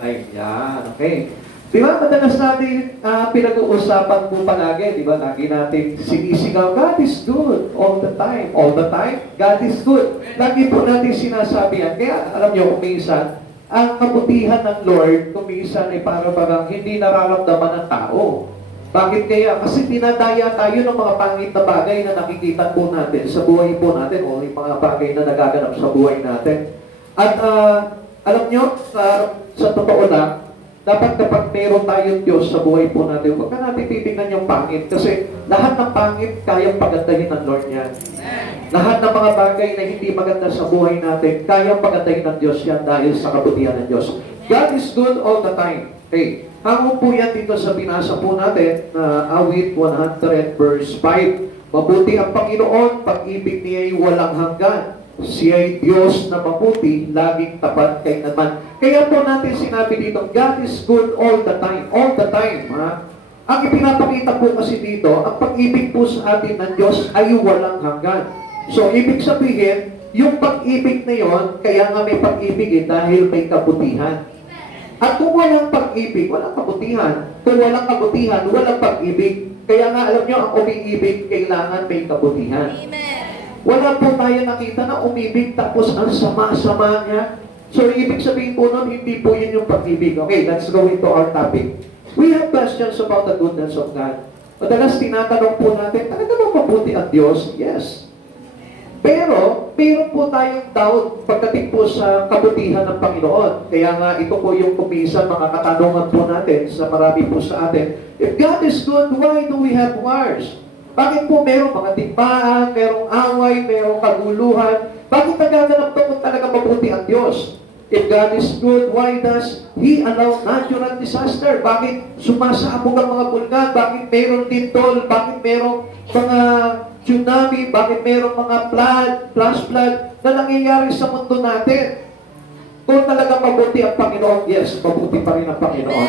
Ay, yan. Okay. Di ba, madalas natin pinag-uusapan po palagi, di ba, lagi natin sinisigaw, God is good all the time. All the time, God is good. Lagi po natin sinasabi yan. Kaya, alam niyo, kung minsan, ang kabutihan ng Lord, kung minsan ay para bagang hindi nararamdaman ng tao. Bakit kaya? Kasi tinadaya tayo ng mga pangit na bagay na nakikita po natin sa buhay po natin o yung mga bagay na nagaganap sa buhay natin. At alam nyo, sa totoo lang, dapat kapag meron tayong Diyos sa buhay po natin, huwag na natin titignan yung pangit. Kasi lahat ng pangit, kayang pagandahin ng Lord yan. Lahat ng mga bagay na hindi maganda sa buhay natin, kayang pagandahin ng Diyos yan dahil sa kabutihan ng Diyos. God is good all the time. Okay. Hango po yan dito sa binasa po natin na awit 100 verse 5. Mabuti ang Panginoon, pag-ibig niya ay walang hanggan. Siya ay Diyos na mabuti, laging tapat kay naman. Kaya po natin sinabi dito, God is good all the time. All the time. Ha? Ang ipinapakita po kasi dito, ang pag-ibig po sa atin ng Diyos ay walang hanggan. So, ibig sabihin, yung pag-ibig na yon, kaya nga may pag-ibig dahil may kabutihan. At kung walang pag-ibig, walang kabutihan. Kung walang kabutihan, walang pag-ibig. Kaya nga, alam nyo, ang umiibig, kailangan may kabutihan. Amen. Wala po tayo nakita na umibig tapos ang sama-sama niya. So, ibig sabihin po nun, hindi po yun yung pag-ibig. Okay, let's go into our topic. We have questions about the goodness of God. Madalas tinatanong po natin, talaga ba mabuti ang Diyos? Yes. Pero, meron po tayong doubt pagdating po sa kabutihan ng Panginoon. Kaya nga, ito po yung kumisan mga katanungan po natin sa marami po sa atin. If God is good, why do we have wars? Bakit po merong mga timbaan, merong away, merong kaguluhan? Bakit nagaganap to kung talaga mabuti ang Diyos? If God is good, why does He allow natural disaster? Bakit sumasabog ang mga bulkan? Bakit meron lindol? Bakit merong mga tsunami? Bakit merong mga flash flood na nangyayari sa mundo natin? Kung talaga mabuti ang Panginoon, yes, mabuti pa rin ang Panginoon.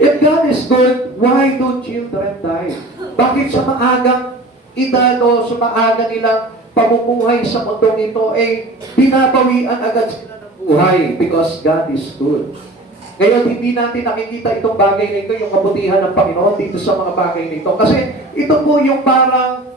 If God is good, why do children die? Bakit sa maagang edad o sa maaga nilang pamumuhay sa mundong ito, binabawian agad sila ng buhay because God is good. Ngayon, hindi natin nakikita itong bagay na ito, yung kabutihan ng Panginoon dito sa mga bagay na ito. Kasi ito po yung parang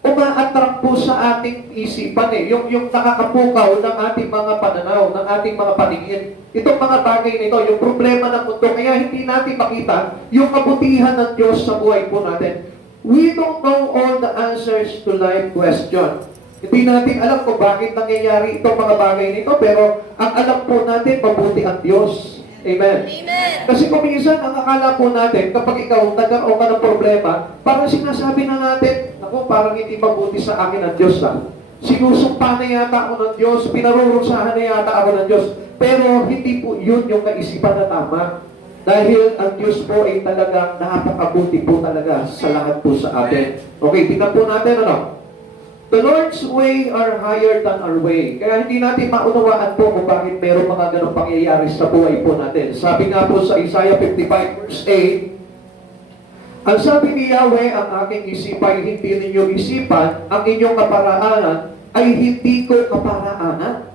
uma-attract po sa ating isipan yung nakakapukaw ng ating mga pananaw, ng ating mga paningin. Itong mga bagay nito, yung problema ng mundo, kaya hindi natin makita yung kabutihan ng Diyos sa buhay po natin. We don't know all the answers to life question. Hindi natin alam kung bakit nangyayari itong mga bagay nito, pero ang alam po natin, mabuti ang Diyos. Amen. Amen. Kasi kung minsan, ang akala po natin, kapag ikaw nagkaroon ka ng problema, parang sinasabi na natin, ako, parang hindi mabuti sa akin ang Diyos lang. Sinusumpa na yata ako ng Diyos, pinarurusahan na yata ako ng Diyos. Pero hindi po yun yung kaisipan na tama. Dahil ang Diyos po ay talagang napakabuti po talaga sa lahat po sa atin. Okay, tingnan po natin ano. The Lord's way are higher than our way. Kaya hindi natin maunawaan po kung bakit meron mga ganong pangyayari sa buhay po natin. Sabi nga po sa Isaiah 55 verse 8, ang sabi ni Yahweh, ang aking isipay hindi ninyo isipan, ang inyong kaparaanan ay hindi ko kaparaanan.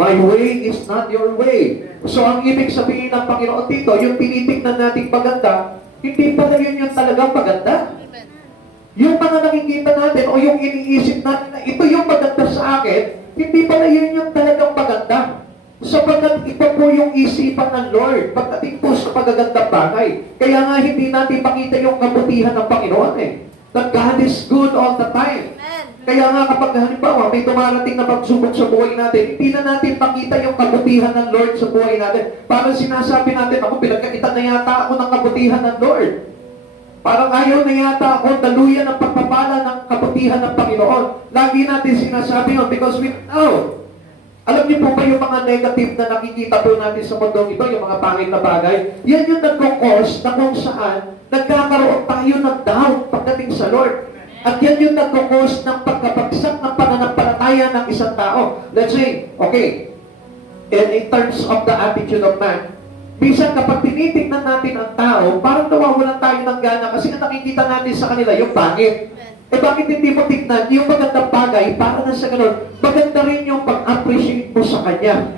My way is not your way. So ang ibig sabihin ng Panginoon dito, yung tinitignan nating maganda, hindi pala yun yung talagang maganda. Yung mga nakikita natin o yung iniisip natin na ito yung maganda sa akin, hindi pala yun yung talagang maganda. Sapagkat iba po yung isipan ng Lord pagdating po sa pagagandang bagay. Kaya nga hindi natin makita yung kabutihan ng Panginoon That God is good all the time. Amen. Kaya nga kapag halimbawa may dumarating na pagsubok sa buhay natin, hindi na natin makita yung kabutihan ng Lord sa buhay natin. Parang sinasabi natin, ako pinagkaitan na yata ako ng kabutihan ng Lord. Parang ayaw na yata ako daluyan ng pagpapala ng kabutihan ng Panginoon. Lagi natin sinasabi yun because we know. Alam niyo po ba yung mga negative na nakikita po natin sa mundong ito, yung mga pangit na bagay? Yan yung nagkukos na kung saan nagkakaroon tayo ng doubt pagdating sa Lord. At yan yung nagkukos ng pagkabagsak ng pananampalataya ng isang tao. Let's say, okay, in terms of the attitude of man, minsan kapag tinitingnan natin ang tao, parang nawawalan tayo ng gana kasi ang nakikita natin sa kanila yung pangit. Bakit hindi mo tignan yung magandang bagay para na sa ganun, maganda rin yung pag-appreciate mo sa kanya.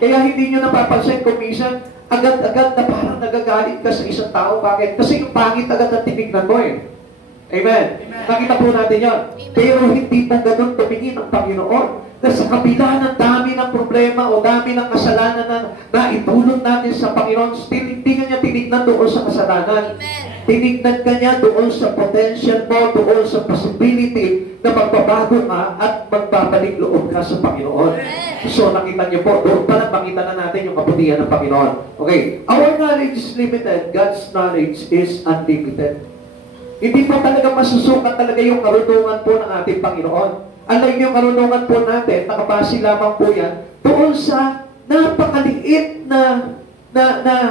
Kaya hindi nyo napapansin kung minsan, agad-agad na parang nagagalit ka sa isang tao. Bakit? Kasi yung pangit agad ang tinignan mo eh. Amen. Nakita po natin yan. Pero hindi po ganun tumingin ang Panginoon. Na sa kabila ng dami ng problema o dami ng kasalanan na naitulong natin sa Panginoon, still hindi ka niya tinignan doon sa kasalanan. Tinignan ka niya doon sa potential mo, doon sa possibility na magbabago ka at magbabalik loob ka sa Panginoon. So nakita niyo po, doon pa lang makita na natin yung kabutihan ng Panginoon. Okay, our knowledge is limited, God's knowledge is unlimited. Hindi po talaga masusukat talaga yung karunungan po ng ating Panginoon. Unlike yung karunungan po natin, nakabase lamang po yan doon sa napakaliit na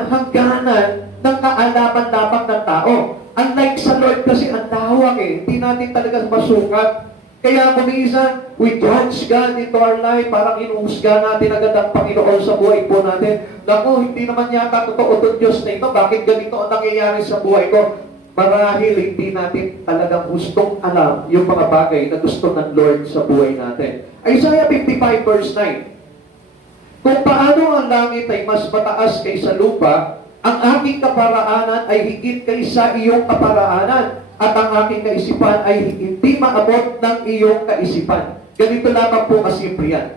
hangganan ng kaalaman lamang ng tao. Unlike sa Lord kasi ang tawag eh, hindi natin talaga masukat. Kaya kuminsan, we judge God into our life, parang inuusga natin agad ang Panginoon sa buhay po natin. Naku, hindi naman yata totoo itong Diyos na ito, bakit ganito ang nangyayari sa buhay ko? Marahil hindi natin talagang gustong alam yung mga bagay na gusto ng Lord sa buhay natin. Isaiah 55 verse 9. Kung paano ang langit ay mas mataas kaysa lupa, ang aking kaparaanan ay higit kaysa iyong kaparaanan, at ang aking kaisipan ay hindi maabot ng iyong kaisipan. Ganito lamang po kasimple yan.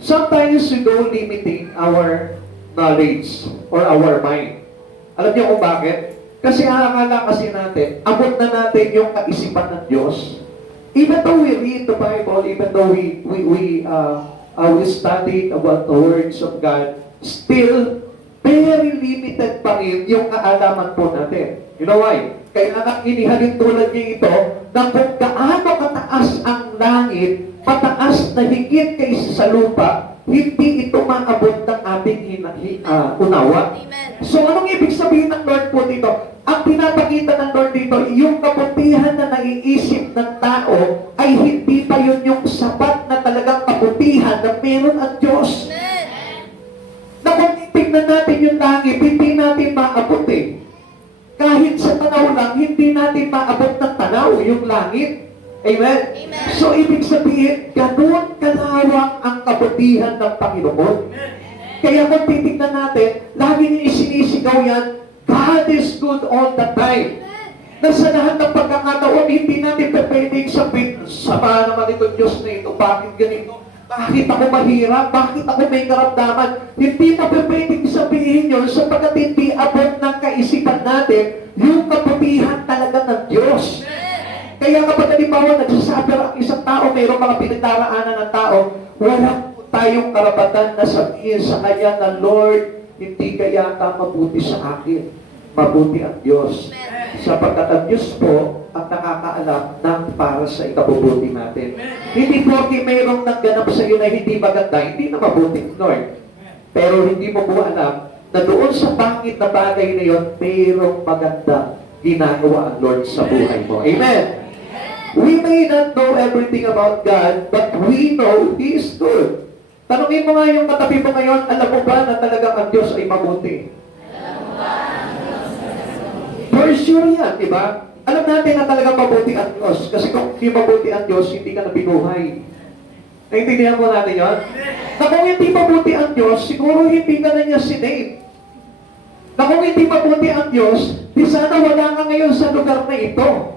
Sometimes we go limiting our knowledge or our mind. Alam niyo kung bakit? Kasi akala kasi natin, abot na natin yung kaisipan ng Diyos. Even though we read the Bible, even though we study about the words of God, still, very limited pa rin yung kaalaman po natin. You know why? Kaya nga inihalin tulad niya ito, na kung gaano kataas ang langit, mataas na higit kaysa sa lupa, hindi ito maabot ng ating unawa. So anong ibig sabihin ng Lord po dito? Ang pinapakita ng Lord dito, yung kabutihan na naiisip ng tao ay hindi pa yun yung sapat na talagang kabutihan na meron ang Diyos. Na kung tingnan natin yung langit, hindi natin maabot eh. Kahit sa tanaw lang, hindi natin maabot ng tanaw yung langit. Amen? So ibig sabihin, ganun kalawang ang kabutihan ng Panginoon. Kaya kung titignan natin, lagi niyo isinisigaw yan, God is good all the time. Na sa lahat ng pagkakataon, hindi natin pwedeng sabihin, sama naman ito Diyos na ito, bakit ganito? Bakit ako mahirap? Bakit ako may karamdaman? Hindi na pwedeng sabihin yun sapagkat hindi abot ng kaisipan natin yung kabutihan talaga ng Diyos. Kaya kapag halimbawa nagsasabi ang isang tao, mayroong mga pinagdaraanan ng tao, wala tayong karapatan na sabihin sa kanya na, Lord, hindi ka yata mabuti sa akin. Mabuti ang Diyos. Sapagkat ang Diyos po ang nakakaalam ng para sa ikabubuti natin. Hindi po mayroong nagganap sa iyo na hindi maganda, hindi na mabuti, Lord. Pero hindi mo po alam na doon sa pangit na bagay na yun, mayroong maganda ginagawa ang Lord sa buhay mo. Amen? We may not know everything about God, but we know He is good. Tanungin mo nga yung katabi mo ngayon, alam mo ba na talagang ang Diyos ay mabuti? For sure yan, di ba? Alam natin na talagang mabuti ang Diyos. Kasi kung hindi mabuti ang Diyos, hindi ka na binuhay. Naintindihan mo natin yun? Na kung hindi mabuti ang Diyos, siguro hindi ka na niya sinave. Na kung hindi mabuti ang Diyos, di sana wala ka ngayon sa lugar na ito.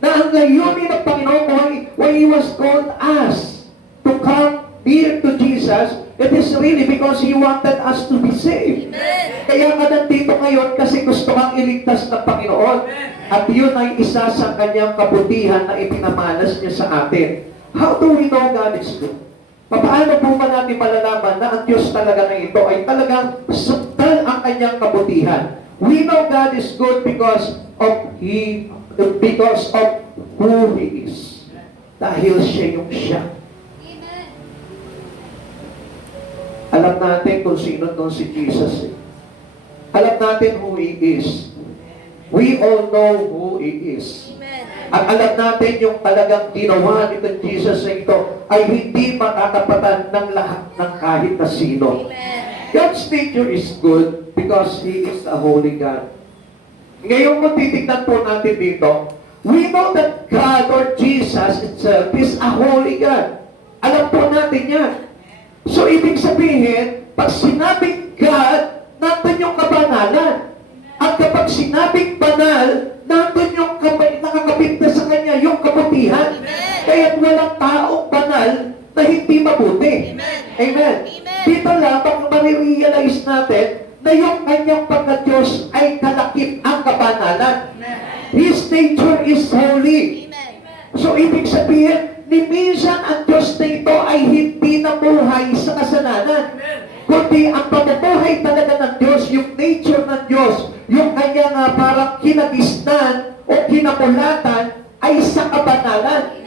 Na ang layunin ng Panginoon when He was called us to come near to Jesus, it is really because He wanted us to be saved. Amen. Kaya ka nandito ngayon kasi gusto kang iligtas ng Panginoon. Amen. At yun ay isa sa kanyang kabutihan na ipinamalas niya sa atin. How do we know God is good? Paano po ba natin malalaman na ang Diyos talaga na ito ay talagang subtal ang kanyang kabutihan? We know God is good because of who He is. Dahil siya yung siya. Alam natin kung sino itong si Jesus. Alam natin who He is. We all know who He is. At alam natin yung talagang ginawa nitong Jesus na ito ay hindi matatapatan ng lahat ng kahit na sino. God's nature is good because He is a holy God. Ngayon kung titignan po natin dito, we know that God or Jesus itself is a holy God. Alam po natin yan. So, ibig sabihin, pag sinabing God, nandun yung kabanalan. At kapag sinabing banal, nandun yung nakakapit na sa kanya yung kabutihan. Kaya walang taong banal na hindi mabuti. Amen. Dito lang, pag marirealize natin na yung kanyang pagka-Diyos ay kalakip ang kabanalan. His nature is holy. So, ibig sabihin, ni minsan ang Diyos na ito ay hindi namuhay sa kasalanan. Kundi ang pamumuhay talaga ng Diyos, yung nature ng Diyos, yung kanyang parang kinagisnan o kinamulatan ay sa kabanalan.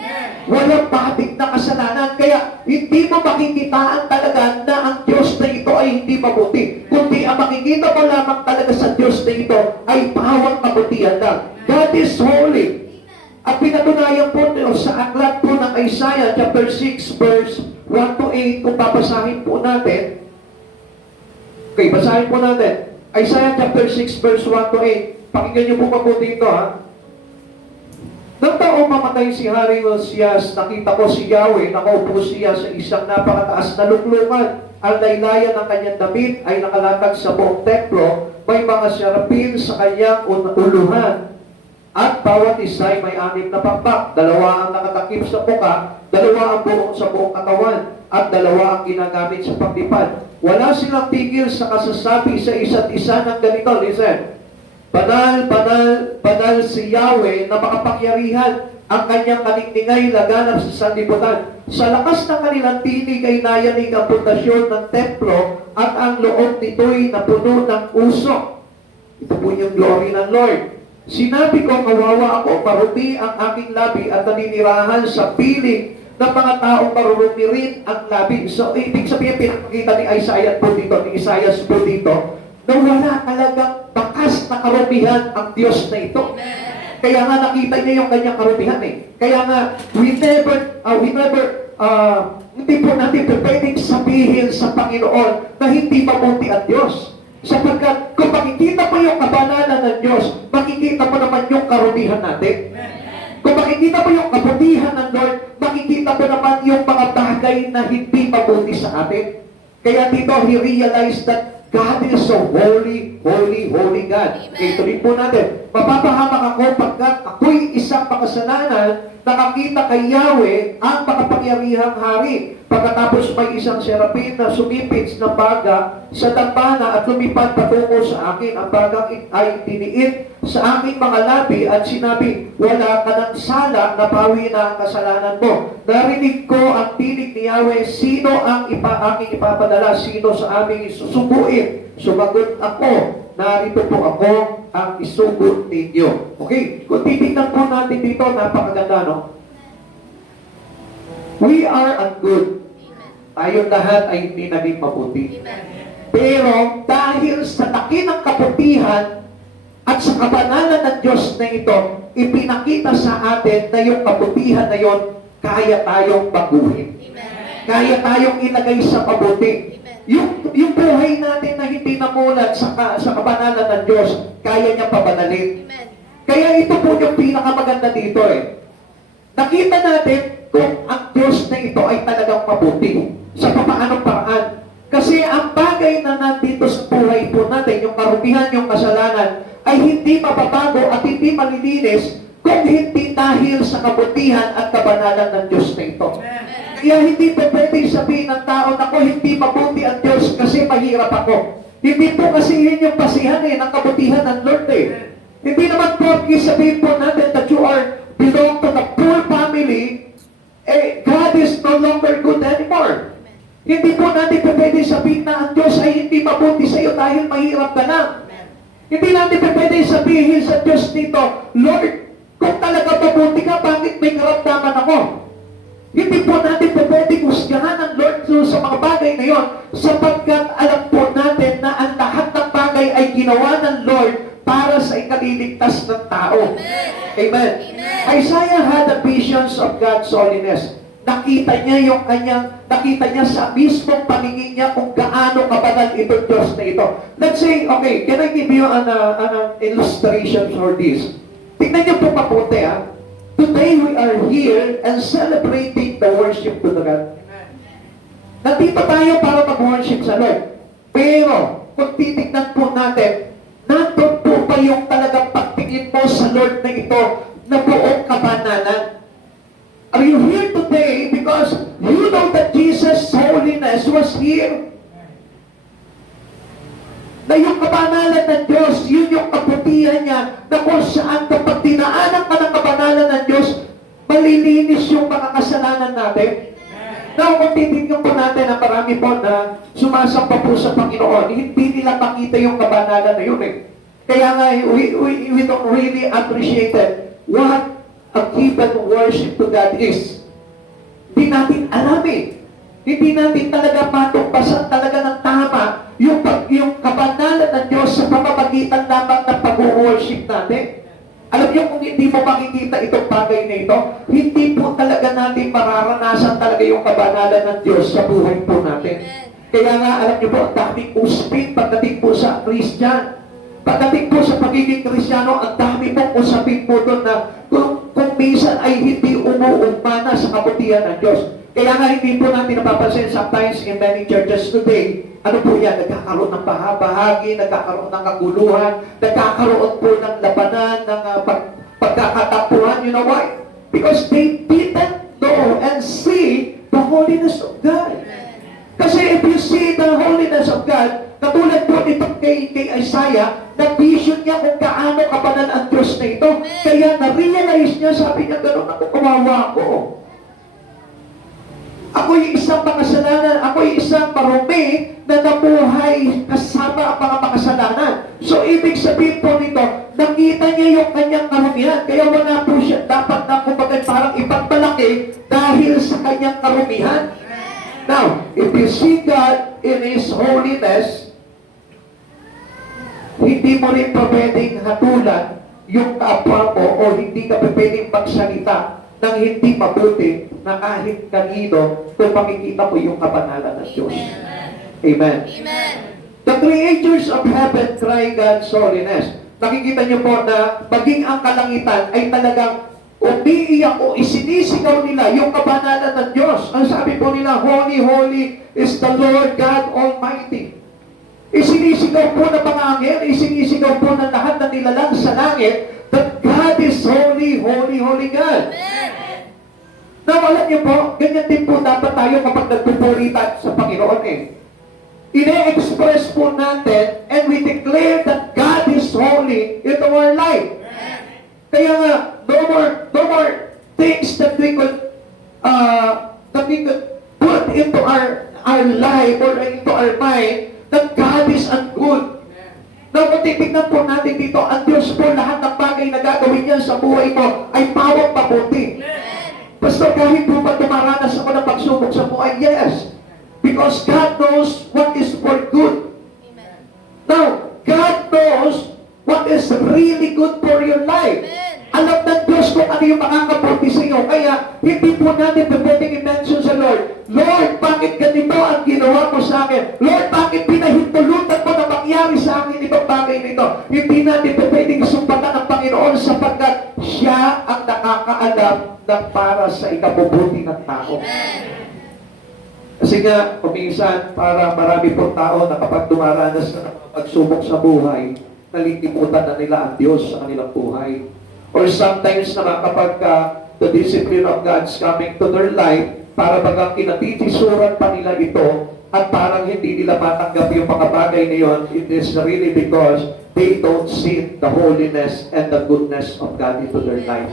Walang patik na kasalanan. Kaya hindi mo makikitaan talaga na ang Diyos na ito ay hindi mabuti. Kundi ang makikita mo lamang talaga sa Diyos na ito ay pawang kabutihan lang. God is holy. At pinatunayan po sa aklat po ng Isaiah chapter 6 verse 1 to 8, kung papasahin po natin. Okay, basahin po natin. Isaiah chapter 6 verse 1 to 8. Pakinggan niyo po mabuti ito, ha. Nang taong mamatay si Haring Osias, nakita ko si Yahweh, nakaupo siya sa isang napakataas na luklungan. Ang laylayan ng kanyang damit ay nakalatag sa buong templo. May mga serapin sa kanyang uluhan. At bawat isa ay may 6 na pakpak. 2 ang nakatakip sa muka, 2 ang buong sa buong katawan, at 2 ang ginagamit sa paglipad. Wala silang tigil sa kasasabi sa isa't isa ng ganito. Listen. Banal, banal, banal si Yahweh na makapangyarihan. Ang kanyang kaningingay laganap sa sanlibutan. Sa lakas ng kanilang tinig ay nayanig ang pundasyon ng templo at ang loob nito'y napuno ng usok. Ito po yung glory ng Lord. Sinabi ko, kawawa ako, marumi ang aking labi at naninirahan sa piling ng mga taong marurumi rin ang labi. So, ibig sabihin, pinakita ni Isaiah po dito, ni Isaiah po dito, na wala talagang bakas na karumihan ang Diyos na ito. Kaya nga nakita niya yung kanyang karumihan eh. Kaya nga, hindi po natin pwedeng sabihin sa Panginoon na hindi mabuti ang Diyos. Sapagkat kung makikita mo yung kabanalan ng Diyos, makikita mo naman yung karumihan natin. Kung makikita mo yung kabutihan ng Lord, makikita mo naman yung mga bagay na hindi mabuti sa atin. Kaya dito, he realized that God is so holy, holy, holy God. Okay, tuloy po natin. Mapapahamak ako pagkat ako'y isang makasalanan, nakakita kay Yahweh ang makapangyarihang hari. Pagkatapos may isang serapin na sumipit ng baga sa dambana at lumipad patungo sa akin. Ang bagang ay tiniit sa aking mga labi at sinabi, wala ka ng sala, nabawi na ang kasalanan mo. Narinig ko ang tinig ni Yahweh, sino ang aking ipapadala, sino sa aming susubuin? Sumagot ako, narito po ako ang isugot ninyo. Okay, kung titignan po natin dito, napakaganda, no? We are ungood. Tayong lahat ay hindi naging mabuti. Pero dahil sa laki ng kabutihan at sa kabanalan ng Diyos na ito, ipinakita sa atin na yung kabutihan na yon, kaya tayong baguhin. Kaya tayong ilagay sa mabuti. Yung buhay natin na hindi namulat sa kabanalan ng Diyos, kaya niya pabanalin. Kaya ito po yung pinakamaganda dito eh. Nakita natin kung ang Diyos na ito ay talagang mabuti. Sa papaanong paraan. Kasi ang bagay na nandito sa buhay po natin, yung karumihan, yung kasalanan, ay hindi mababago at hindi malilinis kung hindi dahil sa kabutihan at kabanalan ng Diyos na ito. Kaya hindi po pwede sabihin ng tao na ko hindi mabuti ang Diyos kasi mahirap ako. Hindi po kasi yun yung basihan ng kabutihan ng Lord eh. Hindi naman po sabihin po natin that you are belong to the poor family, God is no longer good anymore. Hindi po natin pwede sabihin na ang Diyos ay hindi mabuti sa iyo dahil mahirap ka na. Hindi natin pwede sabihin sa Diyos nito, Lord, kung talaga mabuti ka, bakit may karamdaman ako? Hindi po natin pwede husgahan ng Lord sa mga bagay na yon, sapagkat alam po natin na ang lahat ng bagay ay ginawa ng Lord para sa ikaliligtas ng tao. Amen. Isaiah had the visions of God's holiness. Nakita niya sa mismong paningin niya kung gaano kabanal itong Diyos na ito. Let's say, okay, can I give you an illustration for this? Tignan niyo po mabuti, ha? Today we are here and celebrating the worship to the God. Nandito tayo para mag-worship sa Lord. Pero, kung titignan po natin, nandun po ba yung talagang pagtingin mo sa Lord na ito na buong kabanalan? Are you here today because you know that Jesus' holiness was here? Na yung kabanalan ng Diyos, yun yung kabutihan niya, na kung saan kapag dinaanan ka ng kabanalan ng Diyos, malilinis yung mga kasalanan natin. Now, kung titignan po natin na marami po na sumasamba po sa Panginoon, hindi nila makita yung kabanalan na yun eh. Kaya nga, we don't really appreciate it. What a given worship to God is. Hindi natin alam eh. Hindi natin talaga matumpasan talaga ng tama yung kabanalan ng Diyos sa pamamagitan lamang ng pag-worship natin. Alam niyo, kung hindi mo makikita itong bagay na ito, hindi po talaga natin mararanasan talaga yung kabanalan ng Diyos sa buhay po natin. Kaya nga, alam niyo po, ang daming usapin pagdating po sa Christian. Pagdating po sa pagiging Kristiyano, ang dami pong usapin po doon na kung minsan ay hindi umuugmana sa kabutihan ng Diyos. Kaya nga hindi po natin napapansin sometimes in many churches today, ano po yan, nagkakaroon ng bahagi, nagkakaroon ng kaguluhan, nagkakaroon po ng labanan, ng pagkakatampuhan. You know why? Because they didn't know and see the holiness of God. Kasi if you see the holiness of God, katulad po nito kay Isaiah, na-vision niya kung gaano kabanal ang Diyos na ito. Kaya na-realize niya, sabi niya, gano'n ako, kawawa ako. Ako'y isang makasalanan, ako'y isang marumi na nabuhay kasama ang mga makasalanan. So, ibig sabihin po nito, nakita niya yung kanyang karumihan. Kaya wala po siya dapat na kumbaga parang ipagmalaki dahil sa kanyang karumihan. Now, if you see God in His holiness, hindi mo rin pa pwedeng hatulan yung kapwa mo o hindi ka pwedeng magsalita ng hindi mabuti na kahit kanino kung makikita mo yung kabanalan ng Diyos. Amen. Amen. The creators of heaven cry God's holiness. Nakikita niyo po na maging ang kalangitan ay talagang umiiyak o isinisigaw nila yung kabanalan ng Diyos. Ang sabi po nila, Holy, holy is the Lord God Almighty. Isinisigaw po ng mga anghel, isinisigaw po ng lahat na nilalang sa langit that God is holy, holy, holy God. Now, alam niyo po, ganyan din po dapat tayo kapag nagpupuritan sa Panginoon eh. Ine-express po natin and we declare that God is holy in our life. Kaya nga, no more things that we could put into our life or into our mind that God is ungood. Now, kung titignan po natin dito, ang Diyos po lahat ng bagay na gagawin niya sa buhay mo ay pawang mabuti. Pastor, kahit po ba tumaranas ako ng pagsubok sa buhay? Yes. Because God knows what is for good. Now, God knows what is really good for your life. Alam ng Diyos kung ano yung makakabuti sa iyo. Kaya, hindi po natin pwedeng i-mention sa Lord, Lord, bakit ganito ang ginawa mo sa akin? Lord, bakit pinahintulutan mo na mangyari sa akin ibang bagay nito? Hindi natin pwedeng sumpatan ng Panginoon sapagkat siya ang nakakaalam ng para sa ikabubuti ng tao. Kasi nga, kuminsan, para marami pong tao na kapag dumaranas na pagsubok sa buhay, nalilimutan na nila ang Diyos sa kanilang buhay. Or sometimes na kapag the discipline of God's coming to their life, para bagang kinatitisuran pa nila ito, at parang hindi nila matanggap yung mga bagay na yun, it is really because they don't see the holiness and the goodness of God into their life.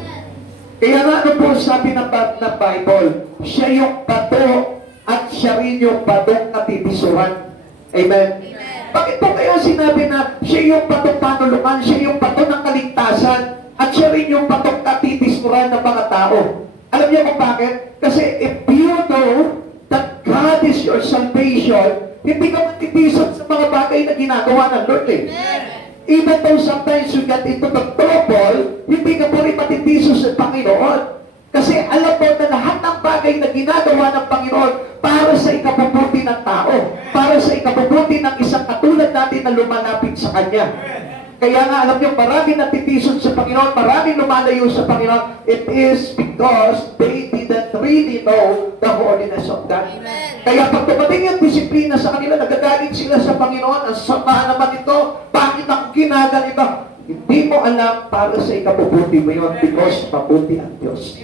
Kaya nga ano po sabi ng Bible, siya yung bato at siya rin yung batong natitisuran. Amen? Bakit po kaya sinabi na siya yung batong panulukan, siya yung bato ng kaligtasan, at siya rin yung batong natitisuran ng mga tao? Alam niyo kung bakit? Kasi if you know that God is your salvation, hindi ka matitisod sa mga bagay na ginagawa ng Lord eh. Even though sometimes you get into the trouble, hindi ka pa rin matitiso sa Panginoon. Kasi alam mo na lahat ng bagay na ginagawa ng Panginoon para sa ikabubuti ng tao, para sa ikabubuti ng isang katulad natin na lumalapit sa Kanya. Kaya nga alam niyo, maraming natitison sa Panginoon, maraming lumalayo sa Panginoon, it is because they didn't really know the holiness of God. Amen. Kaya pag dumating yung disiplina sa kanila, nagagalit sila sa Panginoon, ang sama naman ito, bakit ako ginaganito? Hindi mo alam para sa ikabubuti mo yun because mabuti ang Diyos.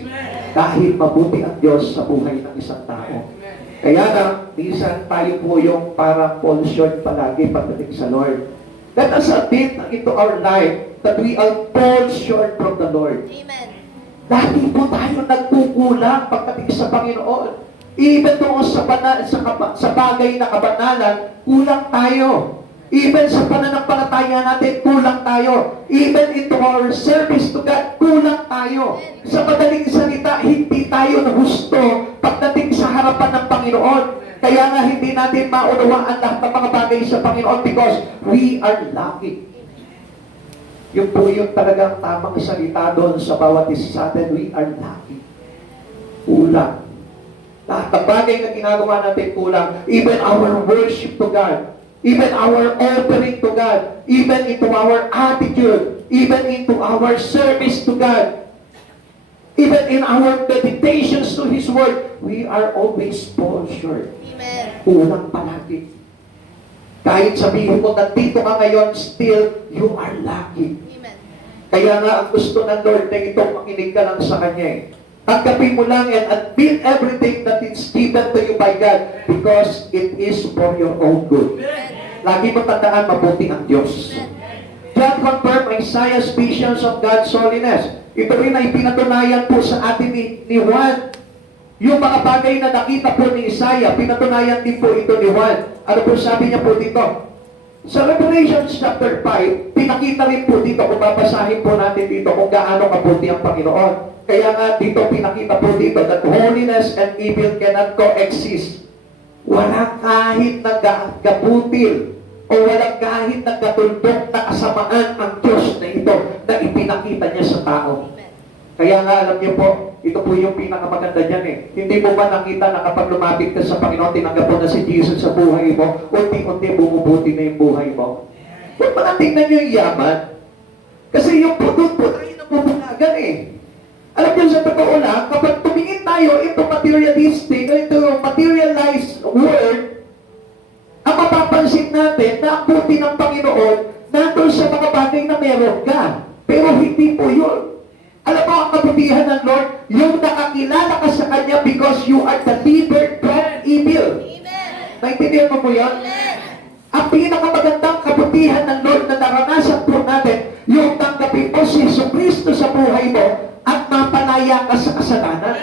Dahil mabuti ang Diyos sa buhay ng isang tao. Kaya na, minsan tayo po yung parang fall short palagi pagdating sa Lord. Let us admit into our life that we are fall short from the Lord. Amen. Lagi po tayo nagkukulang pagdating sa Panginoon. Even doon sa bagay na kabanalan, kulang tayo. Even sa pananampalataya natin, kulang tayo. Even into our service to God, kulang tayo. Sa madaling salita, hindi tayo nahusto pagdating sa harapan ng Panginoon. Kaya nga hindi natin maunawaan lahat ng mga bagay sa Panginoon because we are lacking. Yung po yung talagang tamang salita doon sa bawat isa sa atin, we are lacking. Kulang. Lahat ng bagay na ginagawa natin kulang. Even our worship to God, even our offering to God, even into our attitude, even into our service to God, even in our meditations to His Word, we are always fall short. Amen. Kulang palagi. Kahit sabihin mo, nandito ka ngayon, still, you are lacking. Amen. Kaya nga, ang gusto ng Lord na ito, makinig ka lang sa Kanya eh. Tanggapin mo lang and admit everything that is given to you by God because it is for your own good. Lagi mo tandaan, mabuti ang Diyos. John confirmed Isaiah's visions of God's holiness. Ito rin ay pinatunayan po sa atin ni Juan. Yung mga bagay na nakita po ni Isaiah, pinatunayan din po ito ni Juan. Ano po sabi niya po dito? Sa Revelation chapter 5, pinakita rin po dito, kung babasahin po natin dito kung gaano kabuti ang Panginoon. Kaya nga dito pinakita po dito that holiness and evil cannot coexist. Walang kahit nagkabutil o walang kahit nagkatuldok na kasamaan ang Diyos na ito na ipinakita niya sa tao. Kaya nga alam niyo po, ito po yung pinakamaganda niyan eh. Hindi mo ba nakita na kapag lumapit ka sa Panginoon, tinanggap mo na si Jesus sa buhay mo, unti-unti bumubuti na yung buhay mo. Huwag pa na tingnan niyo yung yaman. Kasi yung doon po tayo napupulagan eh. Alam niyo sa totoo lang, kapag tumingin tayo ito materialistic, ito materialized world, ang mapapansin natin na ang buti ng Panginoon nandun sa mga bagay na meron ka. Pero hindi po yun. Alam mo ang kabutihan ng Lord? Yung nakakilala ka sa Kanya because you are delivered from evil. Amen. Naintindihan mo po yan? Ang pinakamagandang kabutihan ng Lord na naranasan po natin, yung tanggapin mo si Jesucristo sa buhay mo at mapalaya ka sa kasalanan.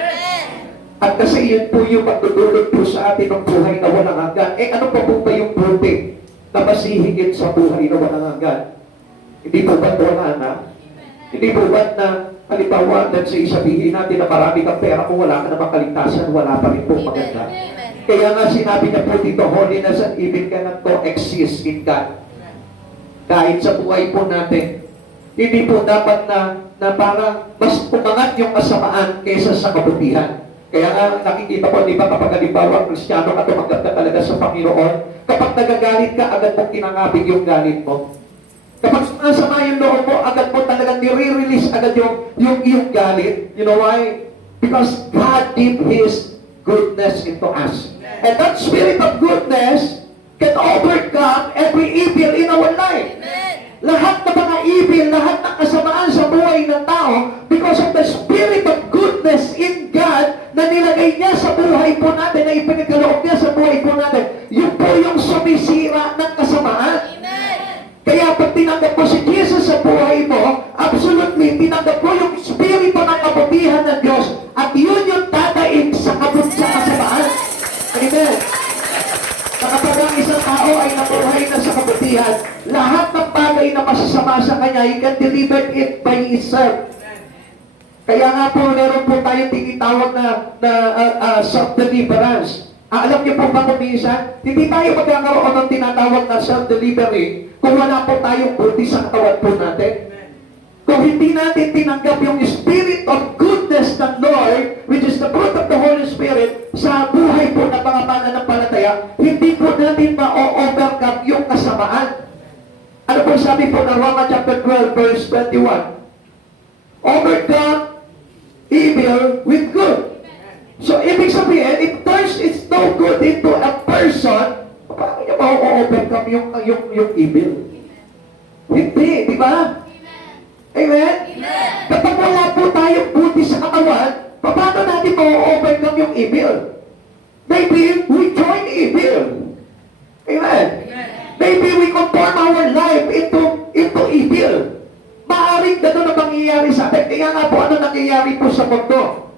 At kasi yun po yung magdudulot po sa atin ng buhay na walang hanggan. Eh ano pa po ba yung buti na mas hihigit sa buhay na walang hanggan? Hindi po ba wala na? Hindi po ba na halimbawa, let's say, sabihin natin na marami kang pera kung wala ka namang kaligtasan, wala pa rin po maganda. Kaya nga sinabi niya po dito, holiness and evil cannot coexist in God. Kahit sa buhay po natin, hindi po dapat na parang mas umangat yung kasamaan kaysa sa kabutihan. Kaya nga nakikita ko, di ba, kapag halimbawa Kristiyano ka, tumanggap ka talaga sa Panginoon, kapag nagagalit ka, agad mong kinangabig yung galit mo. Kapag sumasama yung loob mo, agad mo talagang nire-release agad yung iyong galit. You know why? Because God gave His goodness into us. And that spirit of goodness can overcome every evil in our life. Lahat ng mga evil, lahat ng kasamaan sa buhay ng tao, because of the spirit of goodness in God na nilagay niya sa buhay po natin, na ipinagkaloob niya sa buhay po natin, yun po yung sumisira ng kasamaan. Kaya pag tinanggap mo si Jesus sa buhay mo, absolutely, tinanggap mo yung spirito ng kabutihan ng Diyos at yun yung tataig sa kasamaan. Amen. Kapag ang isang tao ay nabuhay na sa kabutihan, lahat ng bagay na masasama sa kanya, he can deliver it by himself. Kaya nga po, meron po tayong tinitawag na self-deliverance. Alam niyo po ba kung minsan, hindi tayo magkakaroon ng tinatawag na self-delivery kung wala po tayong buti sa katawan po natin. Kung hindi natin tinanggap yung spirit of goodness ng Lord, which is the fruit of the Holy Spirit, sa buhay po ng mga mananampalataya, hindi po natin ma-overcome yung kasamaan. Ano po sabi po ng Romans chapter 12, verse 21? Overcome evil with good. So, ibig sabihin, it no good into a person, paano niya ma-overcome yung evil? Hindi, di ba? Amen? Kapag wala po tayong buti sa katawan, paano natin ma-overcome yung evil? Maybe we join evil. Amen? Maybe we conform our life into evil. Maaring gano'n na mangyayari sa atin. Kaya nga po, ano nangyayari po sa mundo?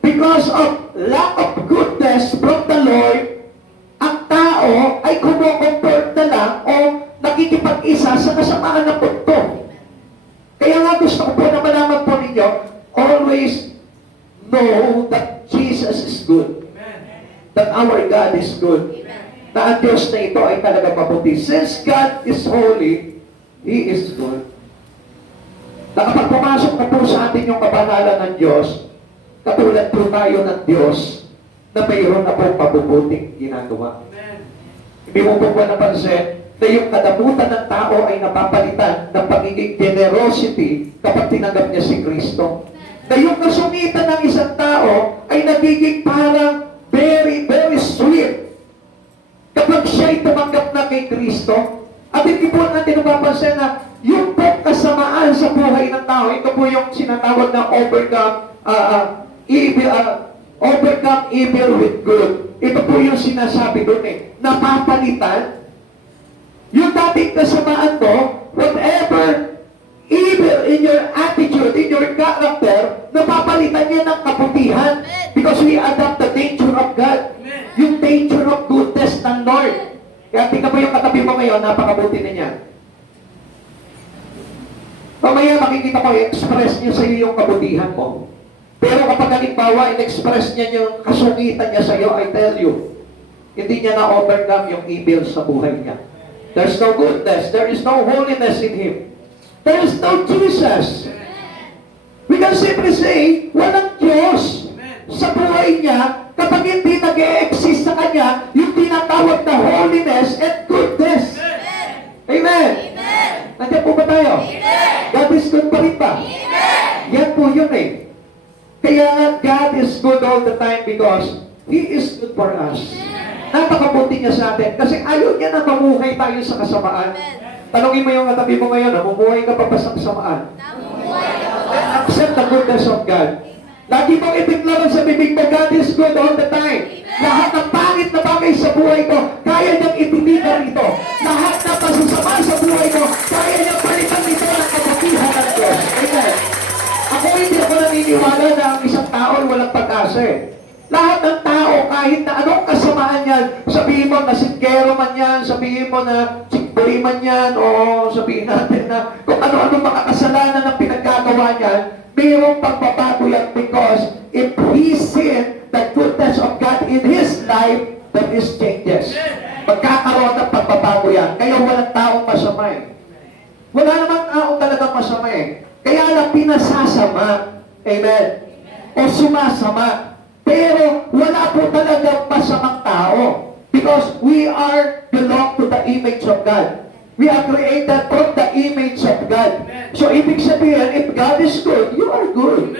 Because of lack of goodness from the Lord, ang tao ay kumocomport na lang o nakikipag-isa sa kasamaan ng mundo. Kaya nga gusto ko po na malaman po ninyo, always know that Jesus is good. That our God is good. Na ang Diyos na ito ay talaga mabuti. Since God is holy, He is good. Na kapag pumasok na po sa atin yung kabanalan ng Diyos, katulad po tayo ng Diyos na mayroon na po mabubuting ginagawa. Hindi mo po ba napansin na yung kadamutan ng tao ay napapalitan ng pagiging generosity kapag tinanggap niya si Kristo. Na yung kasungitan ng isang tao ay nagiging parang very, very sweet kapag siya'y tumanggap na kay Kristo. At hindi po natin napapansin na yung po kasamaan sa buhay ng tao, ito po yung sinatawag na overcome evil with good. Ito po yung sinasabi doon napapalitan yung dating kasamaan mo, whatever evil in your attitude, in your character, napapalitan niya ng kabutihan. Because we adopt the nature of God. Yung nature of goodness ng Lord. Kaya tingnan mo yung katabi mo ngayon, napakabuti na niya. Mamaya makikita ko, i-express niya sa iyo yung kabutihan mo. Pero kapag halimbawa, in-express niya yung kasungitan niya sa iyo, I tell you, hindi niya na-overcome yung evil sa buhay niya. There's no goodness. There is no holiness in Him. There is no Jesus. We can simply say, walang Diyos sa buhay niya kapag hindi nag-e-exist sa Kanya yung tinatawag na holiness and goodness. Amen. Nandiyan po ba tayo? God is good pa rin ba? Yan po yun Kaya God is good all the time because He is good for us. Napakabuti niya sa atin. Kasi ayaw niya na mamuhay tayo sa kasamaan. Tanungin mo yung katabi mo ngayon, namumuhay ka pa ba sa kasamaan? Accept the goodness of God. Lagi mong itiklaran sa bibig mo, God is good all the time. Lahat ng pangit na bagay sa buhay ko, kaya niyang itinigan ito. Lahat ng masasama sa buhay ko, kaya niyang palitan ito ng kabutihan ng Diyos. Amen. Ako hindi ako naniniwala na ang isang tao ay walang pag-asa Lahat ng tao, kahit na anong kasamaan yan, sabihin mo na sinkero man yan, sabihin mo na sikboy man yan, o sabihin natin na kung ano-ano mga kasalanan na pinagkagawa niyan, mayroong pagbabago yan because if he seen the goodness of God in his life, that is changes. Magkakaroon ng pagbabago yan. Kaya walang taong masama Wala namang taong talagang masama Kaya lang pinasasama. Amen. O sumasama. Pero wala po talagang masamang tao. Because we are belong to the image of God. We are created from the image of God. So ibig sabihin, if God is good, you are good.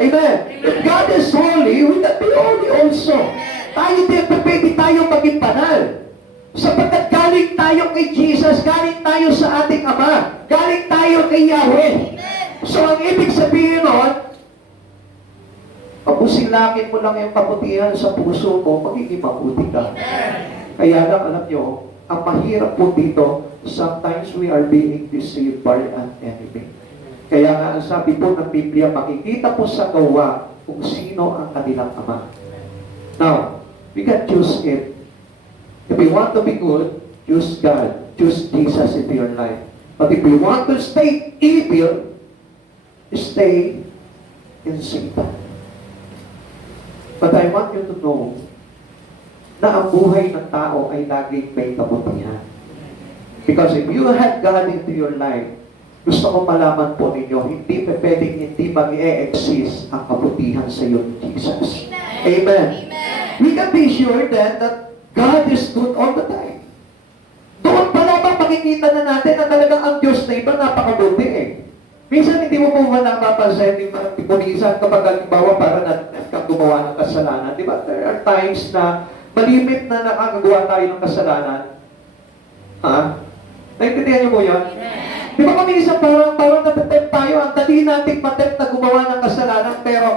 Amen. If God is holy, we can be holy also. Tayo din, pwede tayo maging banal. Sapagkat galing tayo kay Jesus, galing tayo sa ating Ama, galing tayo kay Yahweh. So ang ibig sabihin nun, pabusilangin mo lang yung kabutihan sa puso mo, magiging mabuti ka. Kaya lang, alam nyo, ang mahirap po dito, sometimes we are being deceived by an enemy. Kaya nga, ang sabi po ng Biblia, makikita po sa gawa kung sino ang kanilang ama. Now, we can choose it. If we want to be good, choose God. Choose Jesus into your life. But if we want to stay evil, stay in Satan. But I want you to know na ang buhay ng tao ay laging may kabutihan. Because if you had God into your life, gusto ko malaman po ninyo, hindi pwedeng hindi mag-e-exist ang kabutihan sa iyo ni Jesus. Amen. We can be sure then that God is good all the time. Doon pa lamang makikita na natin na talagang ang Diyos na ito napakabuti Minsan hindi mo po ba napapansin yung mga tipulisan kapag halimbawa para na kang gumawa ng kasalanan. Di ba? There are times na malimit na nakakagawa tayo ng kasalanan. Ha? Naintindihan niyo po yun? Di ba kung minsan parang natatempt tayo, ang dali nating matempt na gumawa ng kasalanan, pero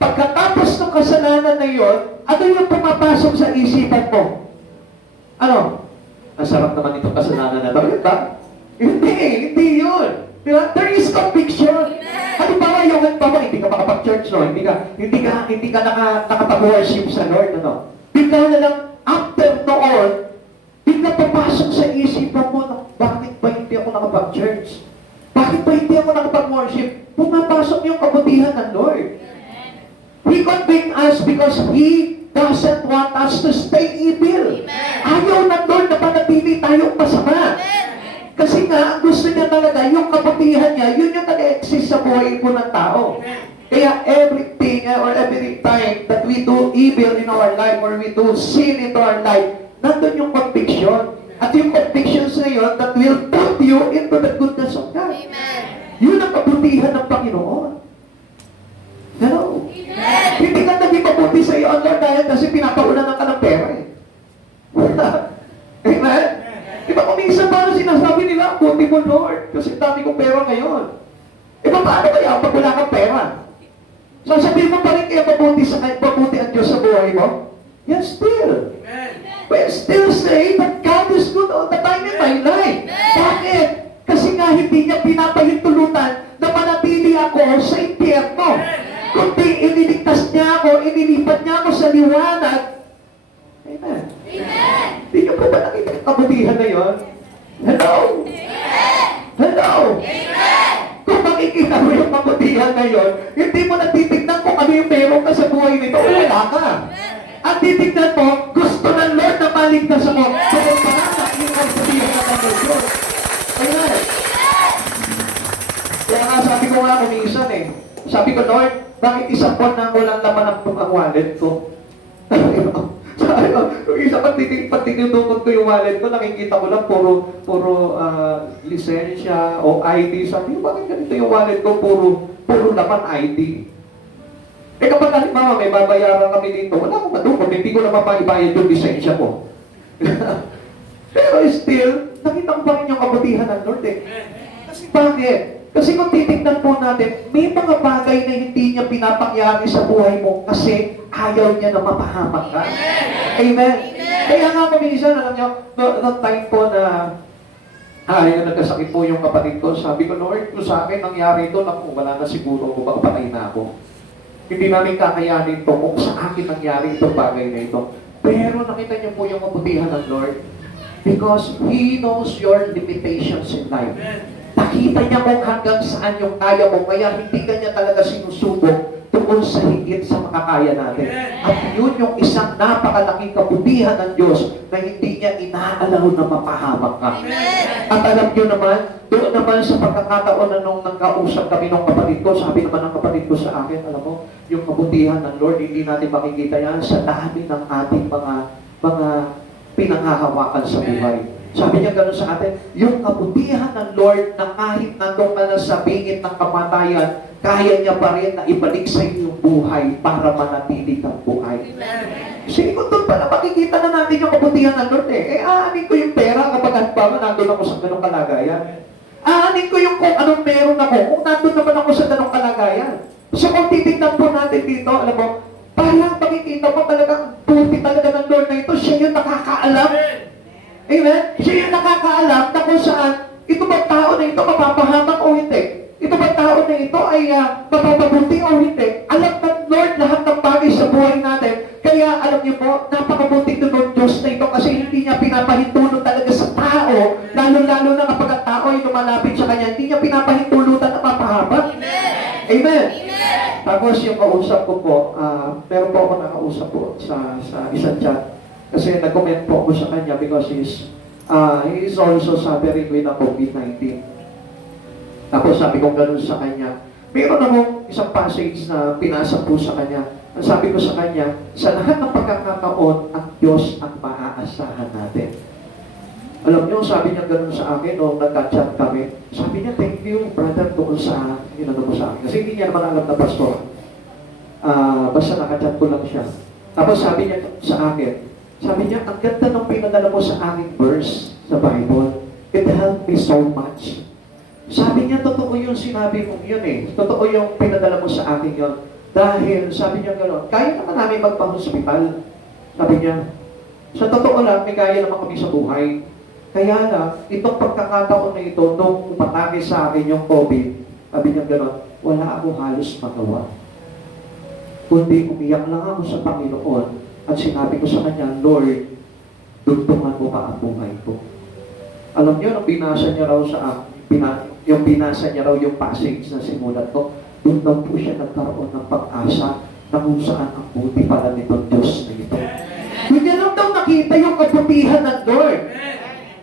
pagkatapos ng kasalanan na yun, ano yung pumapasok sa isipan mo? Ano? Ang sarap naman itong kasalanan na ito. Ba? Hindi yun. Diba? There is conviction. Ano ba yung hindi ka makapag-church, no? Hindi ka nakapag-worship sa Lord, ano? Bigla na lang, after noon, bigla papasok sa isipan mo, no? Bakit ba hindi ako nakapag-church? Bakit ba hindi ako nakapag-worship? Pumapasok yung kabutihan ng Lord. He convict us because He doesn't want us to stay evil. Ayaw ng Lord na panatili tayong masama. Kasi nga, ang gusto niya talaga, yung kabutihan niya, yun yung nag-exist sa buhay po ng tao. Kaya everything or every time that we do evil in our life or we do sin into our life, nandun yung conviction. At yung convictions na yun that will put you into the goodness of God. Amen. Yun ang kabutihan ng Panginoon. Hello? Amen. Hindi ka naging mabuti sa iyo, Lord, dahil kasi pinapaulan ka ng pera eh. Amen? Diba kung minsan parang sinasabi nila, buti mo Lord, kasi dami kong pera ngayon. E paano kaya pag wala kang pera? Sasabihin mo pa rin kaya mabuti ang Diyos sa buhay mo? Yes, still. But still say that God is good all the time in my life. Bakit? Kasi nga hindi niya pinapahintulutan na manatili ako sa impyerno. Kundi iniligtas niya ako, inilipat niya ako sa liwanag. Amen. Amen. Hindi niyo po ba nakita yung kabutihan na yun? Hello? Amen. Hello? Amen. Kung makikita mo yung kabutihan na yun, hindi mo natitignan kung ano yung meron ka sa buhay nito, wala ka. Ang titignan mo, gusto ng Lord na maligtas ako. Kaya parang yung kabutihan na ng Diyos. Amen. Kaya nga sabi ko nga kumisan eh. Sabi ko, Lord, bakit isang buwan na walang laman ang wallet ko? Sabi ko, yung isa pag tinutupod ko yung wallet ko, nakikita ko lang puro lisensya o ID. Sabi ko, bakit ganito yung wallet ko, puro laman ID? Eh kapag halimbawa may babayaran kami dito, wala akong madukot, hindi ko na mapaibayad yung lisensya ko. Pero still, nakita ko pa rin yung kabutihan ng Lord eh. Kasi bakit? Kasi kung titignan po natin, may mga bagay na hindi niya pinapangyari sa buhay mo kasi ayaw niya na mapahamak ka. Amen. Kaya nga minsan, alam niyo, noong time po na nagkasakit po yung kapatid ko, sabi ko, Lord, kung sa akin nangyari ito, naku, wala na siguro, baka patay na ako. Hindi namin kakayanin ito kung sa akin nangyari itong bagay na ito. Pero nakita niyo po yung kabutihan ng Lord because He knows your limitations in life. Nakita niya kung hanggang saan yung kaya mo, kaya hindi ka niya talaga sinusubok tungkol sa higit sa makakaya natin. At yun yung isang napakalaking kabutihan ng Diyos na hindi niya inaalaw na mapahamak ka. At alam niyo naman, doon naman sa pagkakataon na nung nagkausap kami ng kapatid ko, sabi naman ng kapatid ko sa akin, alam mo, yung kabutihan ng Lord, hindi natin makikita yan sa dami ng ating mga pinanghahawakan sa buhay. Sabi niya gano'n sa atin, yung kabutihan ng Lord na kahit nandun ka na sa bingit ng kamatayan, kaya niya pa rin na ibalik sa iyong buhay para manatili kang buhay. Sige ko doon pala, makikita na natin yung kabutihan ng Lord eh. Aanin ko yung pera kapag halimbawa nandun ako sa ganong kalagayan. Aanin ko yung kung anong meron ako, kung nandun naman ako sa ganong kalagayan. So kung titignan po natin dito, alam mo, parang makikita mo talagang buti talaga ng Lord na ito, siya yung nakakaalam. Amen? Siya yung nakakaalam na kung saan ito ba tao na ito mapapahamak o hindi? Ito ba tao na ito ay mapapabuti o hindi? Alam ng Lord lahat ng bagay sa buhay natin. Kaya alam niyo po, napakabuti ito ng Diyos na ito kasi hindi niya pinapahintulot talaga sa tao, lalo-lalo na kapag ang tao ay lumalapit sa Kanya, hindi niya pinapahintulutan na mapahamak. Amen? Amen? Tapos yung kausap ko po, meron po ako nakausap po sa isang chat. Kasi nag-comment po ako sa kanya because he is also suffering with a COVID-19. Tapos sabi ko gano'n sa kanya, meron akong isang passage na pinasa po sa kanya. Ang sabi ko sa kanya, sa lahat ng pagkakataon, ang Diyos ang maaasahan natin. Alam niyo, sabi niya gano'n sa akin nung nagka-chat kami. Sabi niya, thank you, brother, to doon sa inano mo sa akin. Kasi hindi niya naman alam na pastor. Basta nakachat ko lang siya. Tapos sabi niya sa akin, sabi niya, ang ganda ng pinadala mo sa aking verse sa Bible. It helped me so much. Sabi niya, totoo yung sinabi mong yun eh. Totoo yung pinadala mo sa akin yun. Dahil, sabi niya gano'n, kaya naman namin magpa-hospital. Sabi niya, sa totoo lang, may kaya naman kami sa buhay. Kaya lang, itong pagkakataon na ito, nung patake sa akin yung COVID, sabi niya gano'n, wala ako halos magawa. Kundi umiyak lang ako sa Panginoon at sinabi ko sa Kanya, Lord, dugtungan mo pa ang buhay ko. Alam niyo, nung binasa niya raw yung binasa niya raw yung passage na simulat ko, doon daw po siya nagkaroon ng pag-asa na kung saan ang buti pala nitong Diyos na ito. Doon niya lang daw nakita yung kabutihan ng Lord.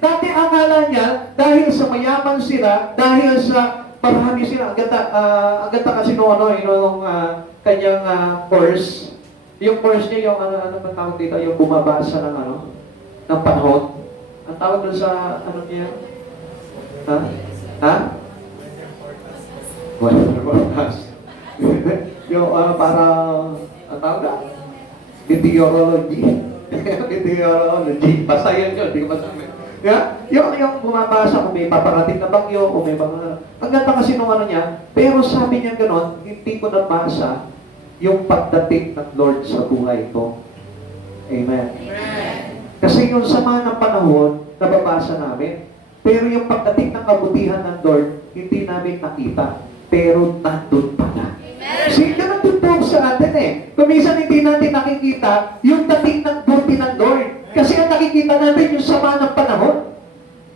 Dati akala niya, dahil sa mayaman sila, dahil sa marami sila, ang ganda kasi nung kanyang course. Yung course niya, yung ano man tawag dito, yung bumabasa ng ng panahon. Ang tawag doon sa niya? Ha? Weather forecast. Yung para, ang tawag na? Meteorology. Meteorology. Basta yun, hindi ko masabi. Yeah? Yung bumabasa kung may paparating na bagyo o may mga... Ang ganda kasi nung niya, pero sabi niya gano'n, hindi ko nabasa yung pagdating ng Lord sa buhay ko. Amen. Kasi yung sama ng panahon, nababasa namin. Pero yung pagdating ng kabutihan ng Lord, hindi namin nakita. Pero nandun pala. Kasi ganun po sa atin eh. Kung minsan hindi natin nakikita yung dating ng buti ng Lord. Kasi ang nakikita natin yung sama ng panahon.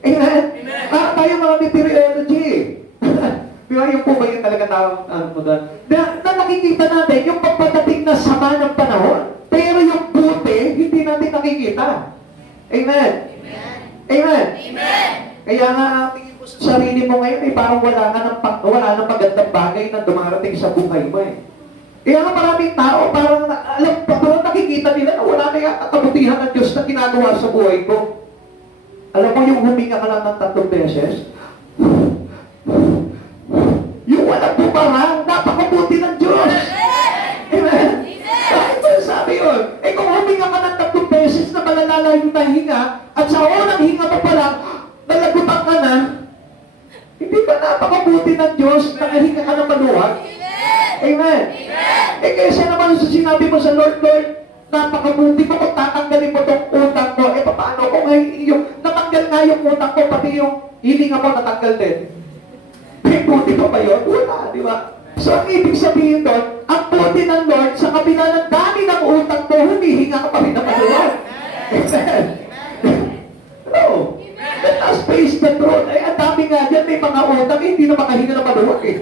Amen? Tayo mga meteorology. Di ba yung po ba yung talaga tawag mo doon? Na nakikita natin yung pagpadating na sama ng panahon. Pero yung buti, hindi natin nakikita. Amen? Amen? Kaya nga, tingin mo sa sarili mo ngayon, parang wala nang magandang bagay na dumarating sa buhay mo eh. Kaya nga maraming tao, parang nakikita nila na wala na yung kabutihan ng Diyos na ginagawa sa buhay ko. Alam mo yung huminga ka lang ng 3 beses? Yung walang bumarang, napakabuti ng Diyos. Amen? Kahit ba sabi yun? Kung huminga ka ng 3 beses na malalala yung nahinga, at sa unang hinga mo pa lang, nalagutan ka na, hindi ba napakabuti ng Diyos na nahinga ka ng maluwag? Amen. Kaysa naman sa sinabi mo sa Lord, napakabuti mo kung tatanggalin mo itong utang mo. Paano kung natanggal nga yung utang ko, pati yung hilinga mo natanggal din. May buti pa ba yun? Wala, di ba? So, ang ibig sabihin doon, ang buti ng Lord, sa kabila ng dami ng utang mo, humihinga ka pa rin ng maluwag. Amen. No. Let us face the truth. Ang dami nga dyan, may mga utang, hindi na makahinga ng maluwag eh.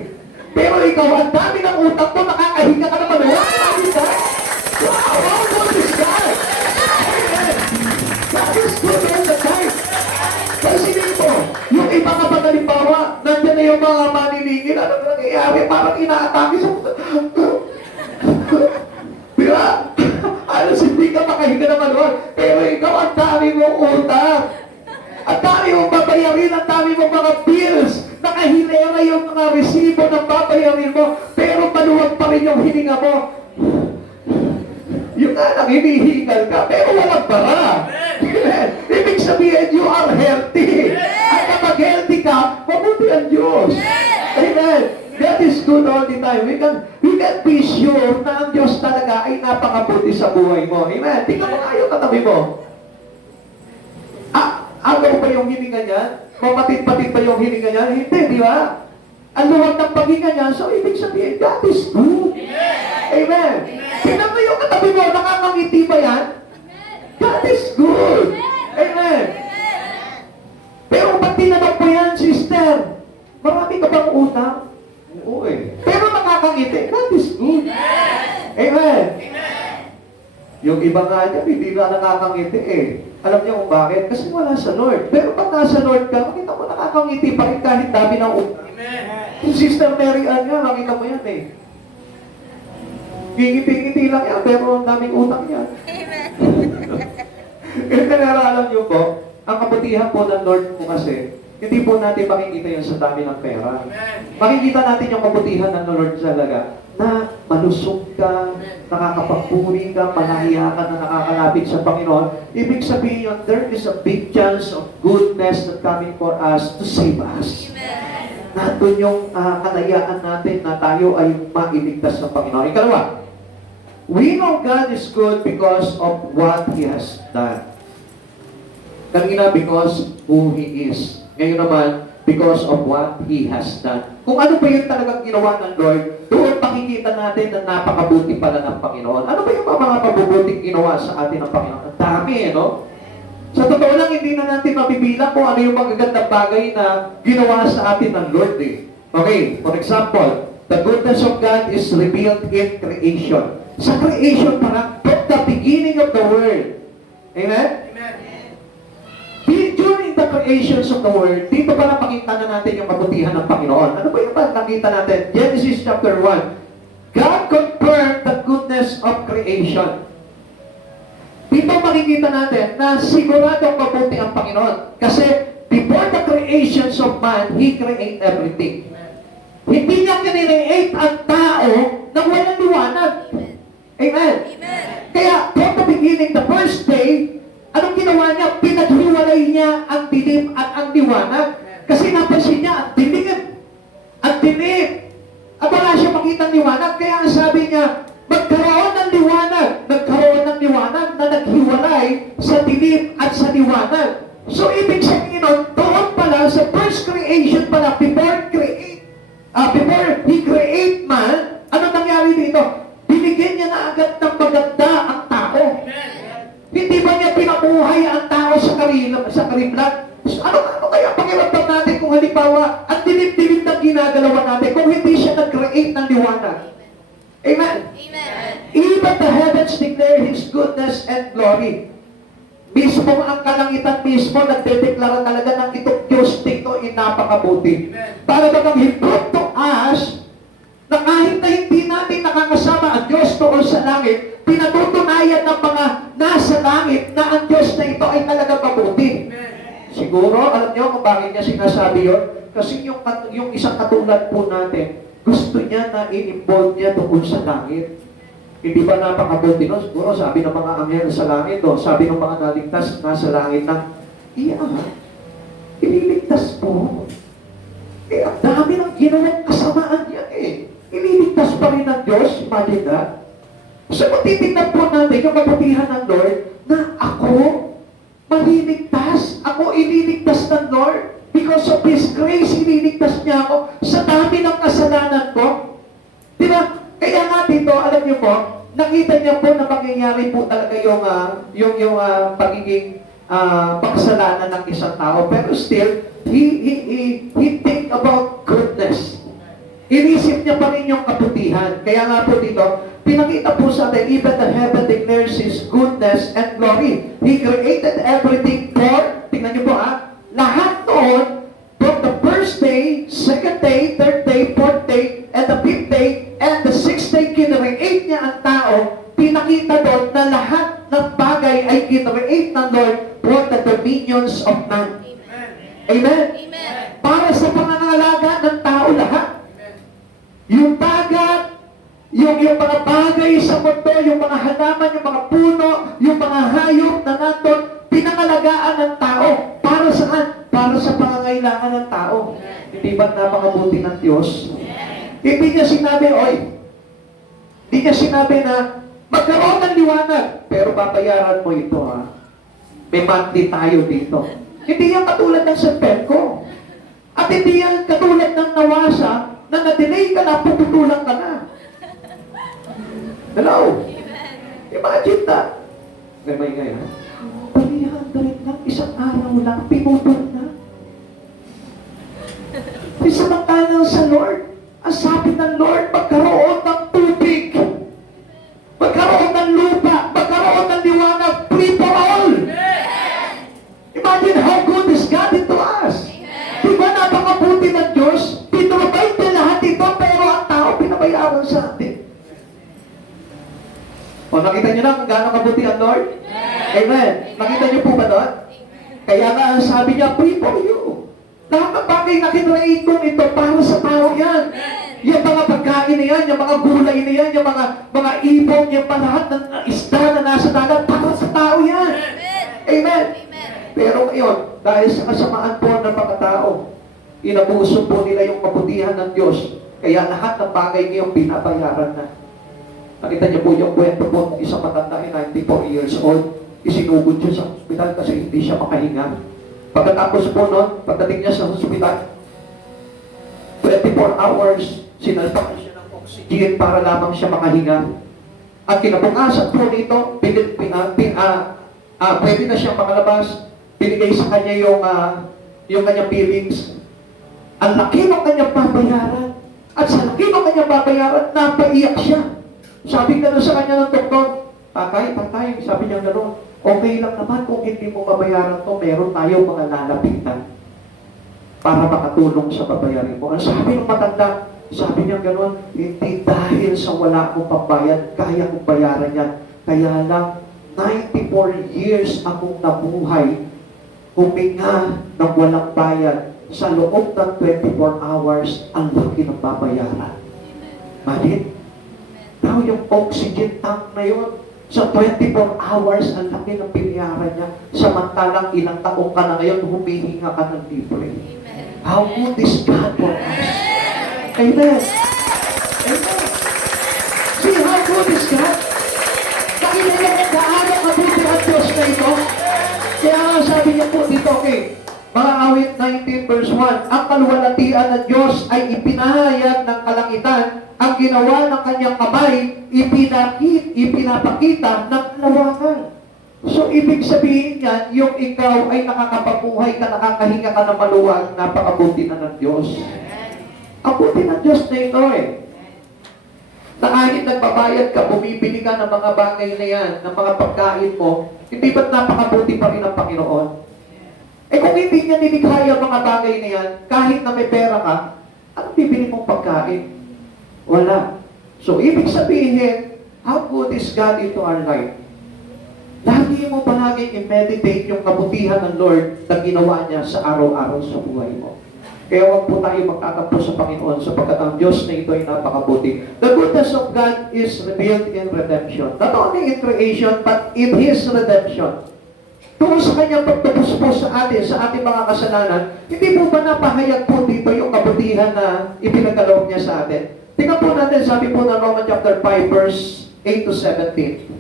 Pero ikaw, ang dami ng utang mo, nakakahinga ka ng maluwag. Wow, how good is that? Amen. That is good all the time. Kasi dito, yung iba ka pa halimbawa, nandiyan na yung mga maniningin, ano na nangyayari? Parang inaatake sa... Diba? Alas hindi ka makahinga ng maluwag. Pero ikaw, ang dami mong utang. Ang dami mong babayarin, ang dami mong mga bills. Nakahilera yung mga resibo ng babayarin mo, pero maluwag pa rin yung hininga mo. Yung anak, hinihingal ka, pero walang bara. Ibig sabihin, you are healthy. At kapag healthy ka, mabuti ang Diyos. Amen. That is good all the time. We can be sure na ang Diyos talaga ay napakabuti sa buhay mo. Amen. Tingnan mo nga yung katabi mo. Agaw ba yung hininga niya? Mapatid-patid ba yung hininga niya? Hindi, di ba? Ang luwag ng paghinga niya, so ibig sabihin, that is good. Amen. Tingnan mo yung katabi mo, nakakangiti ba yan? That is good. Amen. Pero pag tinanong mo yan, sister, marami ka bang utang? Oo eh. Pero nakakangiti, that is good. Amen. Yung iba nga dyan, hindi na nakakangiti eh. Alam niyo kung bakit? Kasi wala sa Lord. Pero pag nasa Lord ka, makita mo nakakangiti pa rin kahit dami ng utang. Yung Sister Mary Ann nga, makita mo yan eh. Ngingiti-ngiti lang yan, pero ang daming utang yan. Kaya alam niyo po, ang kabutihan po ng Lord po kasi, Hindi po natin makikita yan sa dami ng pera. Makikita natin yung kabutihan ng Lord talaga na malusog ka, nakakapagpuri ka, malaya ka na nakakalapit sa Panginoon. Ibig sabihin yun, there is a big chance of goodness that coming for us to save us. Nandun yung kalayaan natin na tayo ay mailigtas ng Panginoon. Ikalawa, we know God is good because of what He has done. Kanina, because who He is. Ngayon naman, because of what He has done. Kung ano ba yung talagang ginawa ng Lord, doon makikita natin na napakabuti pala ng Panginoon. Ano ba yung mga pabubuting ginawa sa atin ng Panginoon? Ang dami, no? Sa totoo lang, hindi na natin mabibilang kung ano yung magagandang bagay na ginawa sa atin ng Lord, eh. Okay, for example, the goodness of God is revealed in creation. Sa creation parang from the beginning of the world. Amen? During the creations of the world, dito pa napakita na natin yung kabutihan ng Panginoon. Ano ba yung nakita natin? Genesis chapter 1. God confirmed the goodness of creation. Dito makikita natin na sigurado mabuti ang Panginoon. Kasi before the creations of man, He created everything. Hindi niya kinreate ang tao nang walang liwanag. Amen? Kaya from the beginning, the first day, anong ginawa niya? Pinaghiwalay niya ang dilim at ang liwanag. Kasi napansin niya, ang dilim. Ang dilim. At wala siya makita ang liwanag. Kaya ang sabi niya, magkaroon ng liwanag. Nagkaroon ng liwanag na naghiwalay sa dilim at sa liwanag. So, ibig sabihin nun, doon pala sa first creation pala, before He create man, ano nangyari dito? Binigyan niya na agad ng maganda ang tao. Hindi ba niya pinabuhay ang tao sa karimlan? Ano kaya pakiramdam natin kung halimbawa ang dilim-dilim na ginagalawan natin kung hindi siya nag-create ng liwanag? Amen? Even the heavens declare His goodness and glory. Mismo ang kalangitan mismo nagdedeklara talaga ng itong Diyos dito ay napakabuti. Para bagang He proved to us na kahit na hindi natin nakakasama ang Diyos doon sa langit, pinatutunayan ng mga nasa langit na ang Diyos na ito ay talaga mabuti. Siguro, alam niyo kung bakit niya sinasabi yun? Kasi yung isang katulad po natin, gusto niya na in-involve niya doon sa langit. Hindi ba napakabuti no? Siguro sabi ng mga anghel sa langit, no? Sabi ng mga naligtas nasa langit na, ililigtas po. Ang dami ng ginawang kasamaan niya eh. Ililigtas pa rin ng Diyos, imagine that. So, kung titignan po natin yung kabutihan ng Lord, na ako, maliligtas, ako ililigtas ng Lord, because of His grace, ililigtas niya ako sa dami ng kasalanan ko. Diba? Kaya nga dito, alam niyo po, nakita niya po na mangyayari po talaga yung pagiging pagkasalanan ng isang tao. Pero still, he think about goodness. Inisip niya pa rin yung kabutihan. Kaya nga po dito, pinakita po sa atin, even the heaven declares His goodness and glory. He created everything for, tingnan niyo po lahat noon, from the first day, second day, third day, fourth day, and the fifth day, and the sixth day, kinreate niya ang tao. Pinakita doon na lahat ng bagay ay kinreate ng Lord for the dominions of man. Amen? Para sa pangangalaga ng tao lahat. Yung dagat, yung mga bagay sa mundo, yung mga halaman, yung mga puno, yung mga hayop na nandun, pinangalagaan ng tao. Para saan? Para sa pangangailangan ng tao. Hindi ba napakabuti ng Diyos? Hindi niya sinabi, hindi niya sinabi na magkaroon ng liwanag, pero babayaran mo ito May monthly tayo dito. Hindi yan katulad ng Serpenco. At hindi yan katulad ng Nawasa na na-delay ka na, puputulang ka na. Hello? Imagine that. Gamay ngayon, 300 lang, isang araw lang, pinutol na. Samantalang sa Lord, ang sabi ng Lord, magkaroon ng tubig, magkaroon ng lupa, magkaroon ng liwanag, free for all. Imagine how good is God to us. Diba napakabuti ng Diyos? Pinrovide niya lahat ito, pero ang tao pinabayaran sa atin. Nakita niyo na kung gaano kabuti ang Lord? Amen. Nakita niyo po ba doon? Kaya nga sabi niya, free for you. Lahat ng bagay na kinreate ko ito para sa tao yan. Yung mga pagkain na yan, yung mga gulay na yan, yung mga ibon, yung mga lahat ng isda na nasa dagat, para sa tao yan. Amen. Pero ngayon, dahil sa kasamaan po ng mga tao, inabuso po nila yung kabutihan ng Diyos. Kaya lahat ng bagay ngayon binabayaran na. Nakita niyo po yung kwento po ng isang matanda, 94 years old, isinugod siya sa hospital kasi hindi siya makahinga. Pagkatapos po nun, pagdating niya sa hospital, 24 hours, sinalpakan siya ng oxygen para lamang siya makahinga. At kinabukasan po nito, pwede na siyang makalabas, binigay sa kanya yung kanyang billings. Ang laki ng kanyang babayaran. At sa laki ng kanyang babayaran, napaiyak siya. Sabi ka sa kanya ng doktor, tatay, sabi niya gano'n, okay lang naman kung hindi mo mabayaran to, meron tayo mga lalapitan para makatulong sa babayarin mo. Ang sabi ng matanda, sabi niya gano'n, hindi dahil sa wala akong pambayad, kaya kong bayaran yan. Kaya lang, 94 years akong nabuhay, huminga ng walang bayad. Sa loob ng 24 hours, ang laki ng babayaran. Malit. Now, yung oxygen tank na yun, sa 24 hours, ang laki ng binayaran niya. Samantalang ilang taong ka na ngayon, humihinga ka ng libre. How good is God for us? Amen. Amen. See how good is God? Nakita niyo kung gaano kabuti ang Diyos na ito? Kaya nga sabi niya po dito, okay, mga awit 19 verse 1, ang kaluwalhatian ng Diyos ay ipinahayag ng kalangitan, ang ginawa ng kanyang kamay, ipinapakita ng kalawakan. So, ibig sabihin yan, yung ikaw ay nakakapabuhay ka, nakakahinga ka ng maluwag, napakabuti na ng Diyos. Ang buti ng Diyos na ito na kahit nagbabayad ka, bumibili ka ng mga bagay na yan, ng mga pagkain mo, hindi ba't napakabuti pa rin ang Panginoon? Kung hindi niya nilikha yung mga bagay na yan, kahit na may pera ka, anong bibili mong pagkain? Wala. So, ibig sabihin, how good is God into our life? Lagi mo palaging i-meditate yung kabutihan ng Lord na ginawa niya sa araw-araw sa buhay mo. Kaya huwag po tayo magtatampo sa Panginoon sapagkat ang Diyos na ito ay napakabuti. The goodness of God is revealed in redemption. Not only in creation, but in His redemption. Tungkol sa kanyang pagtapos po sa atin, sa ating mga kasalanan, hindi po ba napahayag po dito yung kabutihan na ipinagkaloob niya sa atin? Tingnan po natin, sabi po ng Romans chapter 5, verse 8 to 17.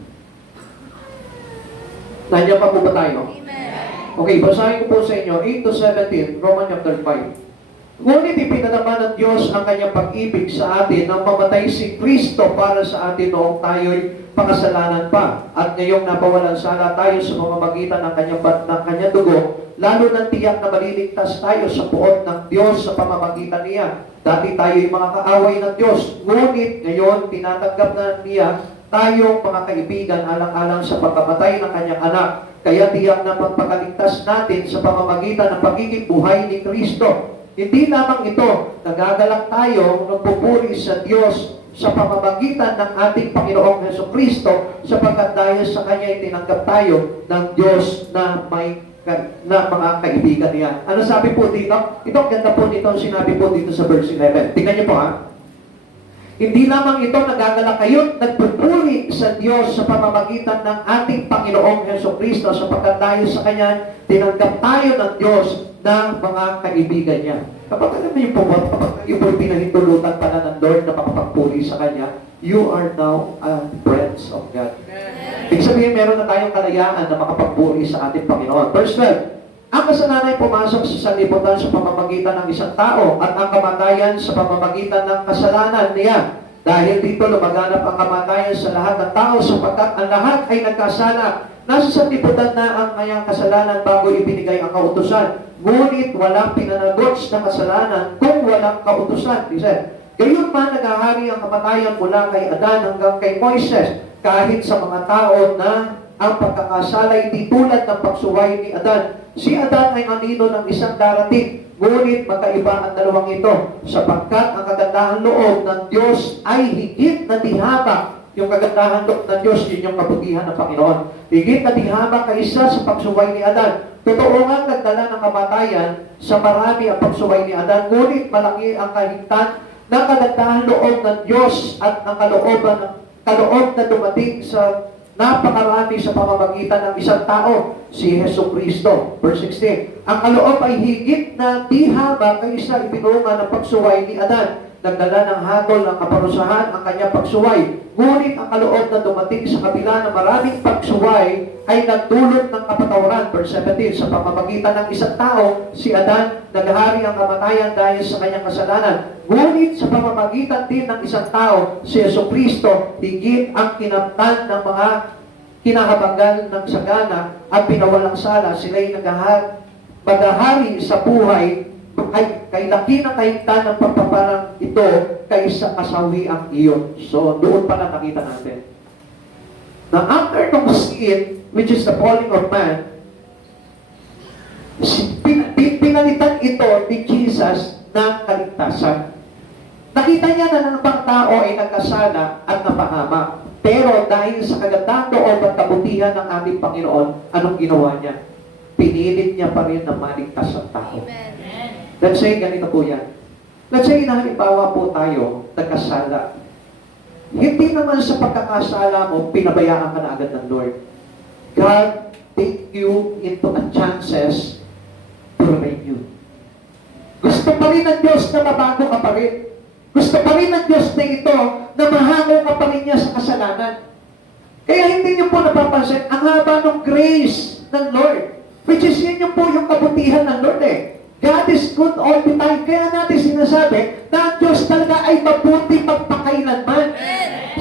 Nandiyan pa po ba tayo? Okay, basahin ko po sa inyo, 8 to 17, Romans chapter 5. Ngunit ipinadama ng Diyos ang kanyang pag-ibig sa atin nang mamatay si Kristo para sa atin noong tayo'y pakasalanan pa. At ngayong napawalan sala tayo sa pamamagitan ng kanyang dugo, lalo ng tiyak na maliligtas tayo sa puot ng Diyos sa pamamagitan niya. Dati tayo'y mga kaaway ng Diyos, ngunit ngayon tinatanggap na niya tayong mga kaibigan alang-alang sa pagkamatay ng kanyang anak. Kaya tiyak na pagpakaligtas natin sa pamamagitan ng pagiging buhay ni Kristo. Hindi lamang ito, nagagalak tayo, nagpupuri sa Diyos sa pamamagitan ng ating Panginoong Jesucristo sapagkat dahil sa Kanya tinanggap tayo ng Diyos na mga kaibigan niya. Ano sabi po dito? Ito, ganda po dito, sinabi po dito sa verse 11. Tingnan niyo po Hindi lamang ito, nagagalak kayo, nagpupuri sa Diyos sa pamamagitan ng ating Panginoong Jesucristo sapagkat dahil sa Kanya, tinanggap tayo ng Diyos na mga kaibigan niya. Kapag alam mo yung pumot, kapag yung pinahintulutan pala ng Lord na makapagpuri sa Kanya, you are now a friends of God. Ibig sabihin, meron na tayong kalayaan na makapagpuri sa ating Panginoon. Verse 12, ang kasalanan ay pumasok sa sanlibutan sa pamamagitan ng isang tao at ang kamatayan sa pamamagitan ng kasalanan niya. Dahil dito lumaganap ang kamatayan sa lahat ng tao sapagkat ang lahat ay nagkasala. Nasa sanlibutan na ang kanyang kasalanan bago ibinigay ang kautusan. Ngunit walang pinanagots na kasalanan kung walang kautusan. Listen, gayon man naghahari ang kamatayan mula kay Adan hanggang kay Moises, kahit sa mga tao na ang pagkakasala ay tulad ng pagsuway ni Adan. Si Adan ay anino ng isang darating, ngunit magkaiba ang dalawang ito, sapagkat ang kagandahan loob ng Diyos ay higit na dihabak. Yung kagandahan loob ng Diyos, yun yung kabutihan ng Panginoon. Higit na dihabak kaysa sa pagsuway ni Adan. Totoo nga nagdala ng kamatayan sa marami ang pagsuway ni Adan, ngunit malaki ang kahigtan ng kadagdahan loob ng Diyos at ng kaloob na dumating sa napakarami sa pamamagitan ng isang tao, si Jesucristo. Verse 16, ang kaloob ay higit na di haba kaysa ipinunga ng pagsuway ni Adan. Nagdala ng hatol ng kaparusahan ang kanyang pagsuway. Ngunit ang kaloob na dumating sa kabila ng maraming pagsuway ay nagdulot ng kapatawaran. Verse 17, sa pamamagitan ng isang tao, si Adan, naghari ang kamatayan dahil sa kanyang kasalanan. Ngunit sa pamamagitan din ng isang tao, si Jesucristo, higit ang kinamtan ng mga kinahabagan ng sagana at pinawalang sala. Sila'y maghahari sa buhay ay kay laki ng kahigtan ng pagpaparang ito kaysa kasawiang iyon. So, doon pala nakita natin. Now, after ng sin, which is the falling of man, pinalitan ito ni Jesus ng kaligtasan. Nakita niya na ng ibang tao ay nagkasala at napahamak. Pero dahil sa kagandang loob at kabutihan ng ating Panginoon, anong ginawa niya? Pinilit niya pa rin na maligtas ang tao. Amen. Let's say, ganito po yan. Let's say, halimbawa po tayo, nagkasala. Hindi naman sa pagkakasala mo, pinabayaan ka na agad ng Lord. God take you into a chances to renew. Gusto pa rin ng Diyos na mabago ka pa rin. Gusto pa rin ng Diyos na ito na mahango ka pa rin niya sa kasalanan. Kaya hindi niyo po napapansin, ang haba ng grace ng Lord. Which is yun yung po yung kabutihan ng Lord eh. God is good all the time. Kaya natin sinasabi na ang Diyos talaga ay mabuti magpakailanman.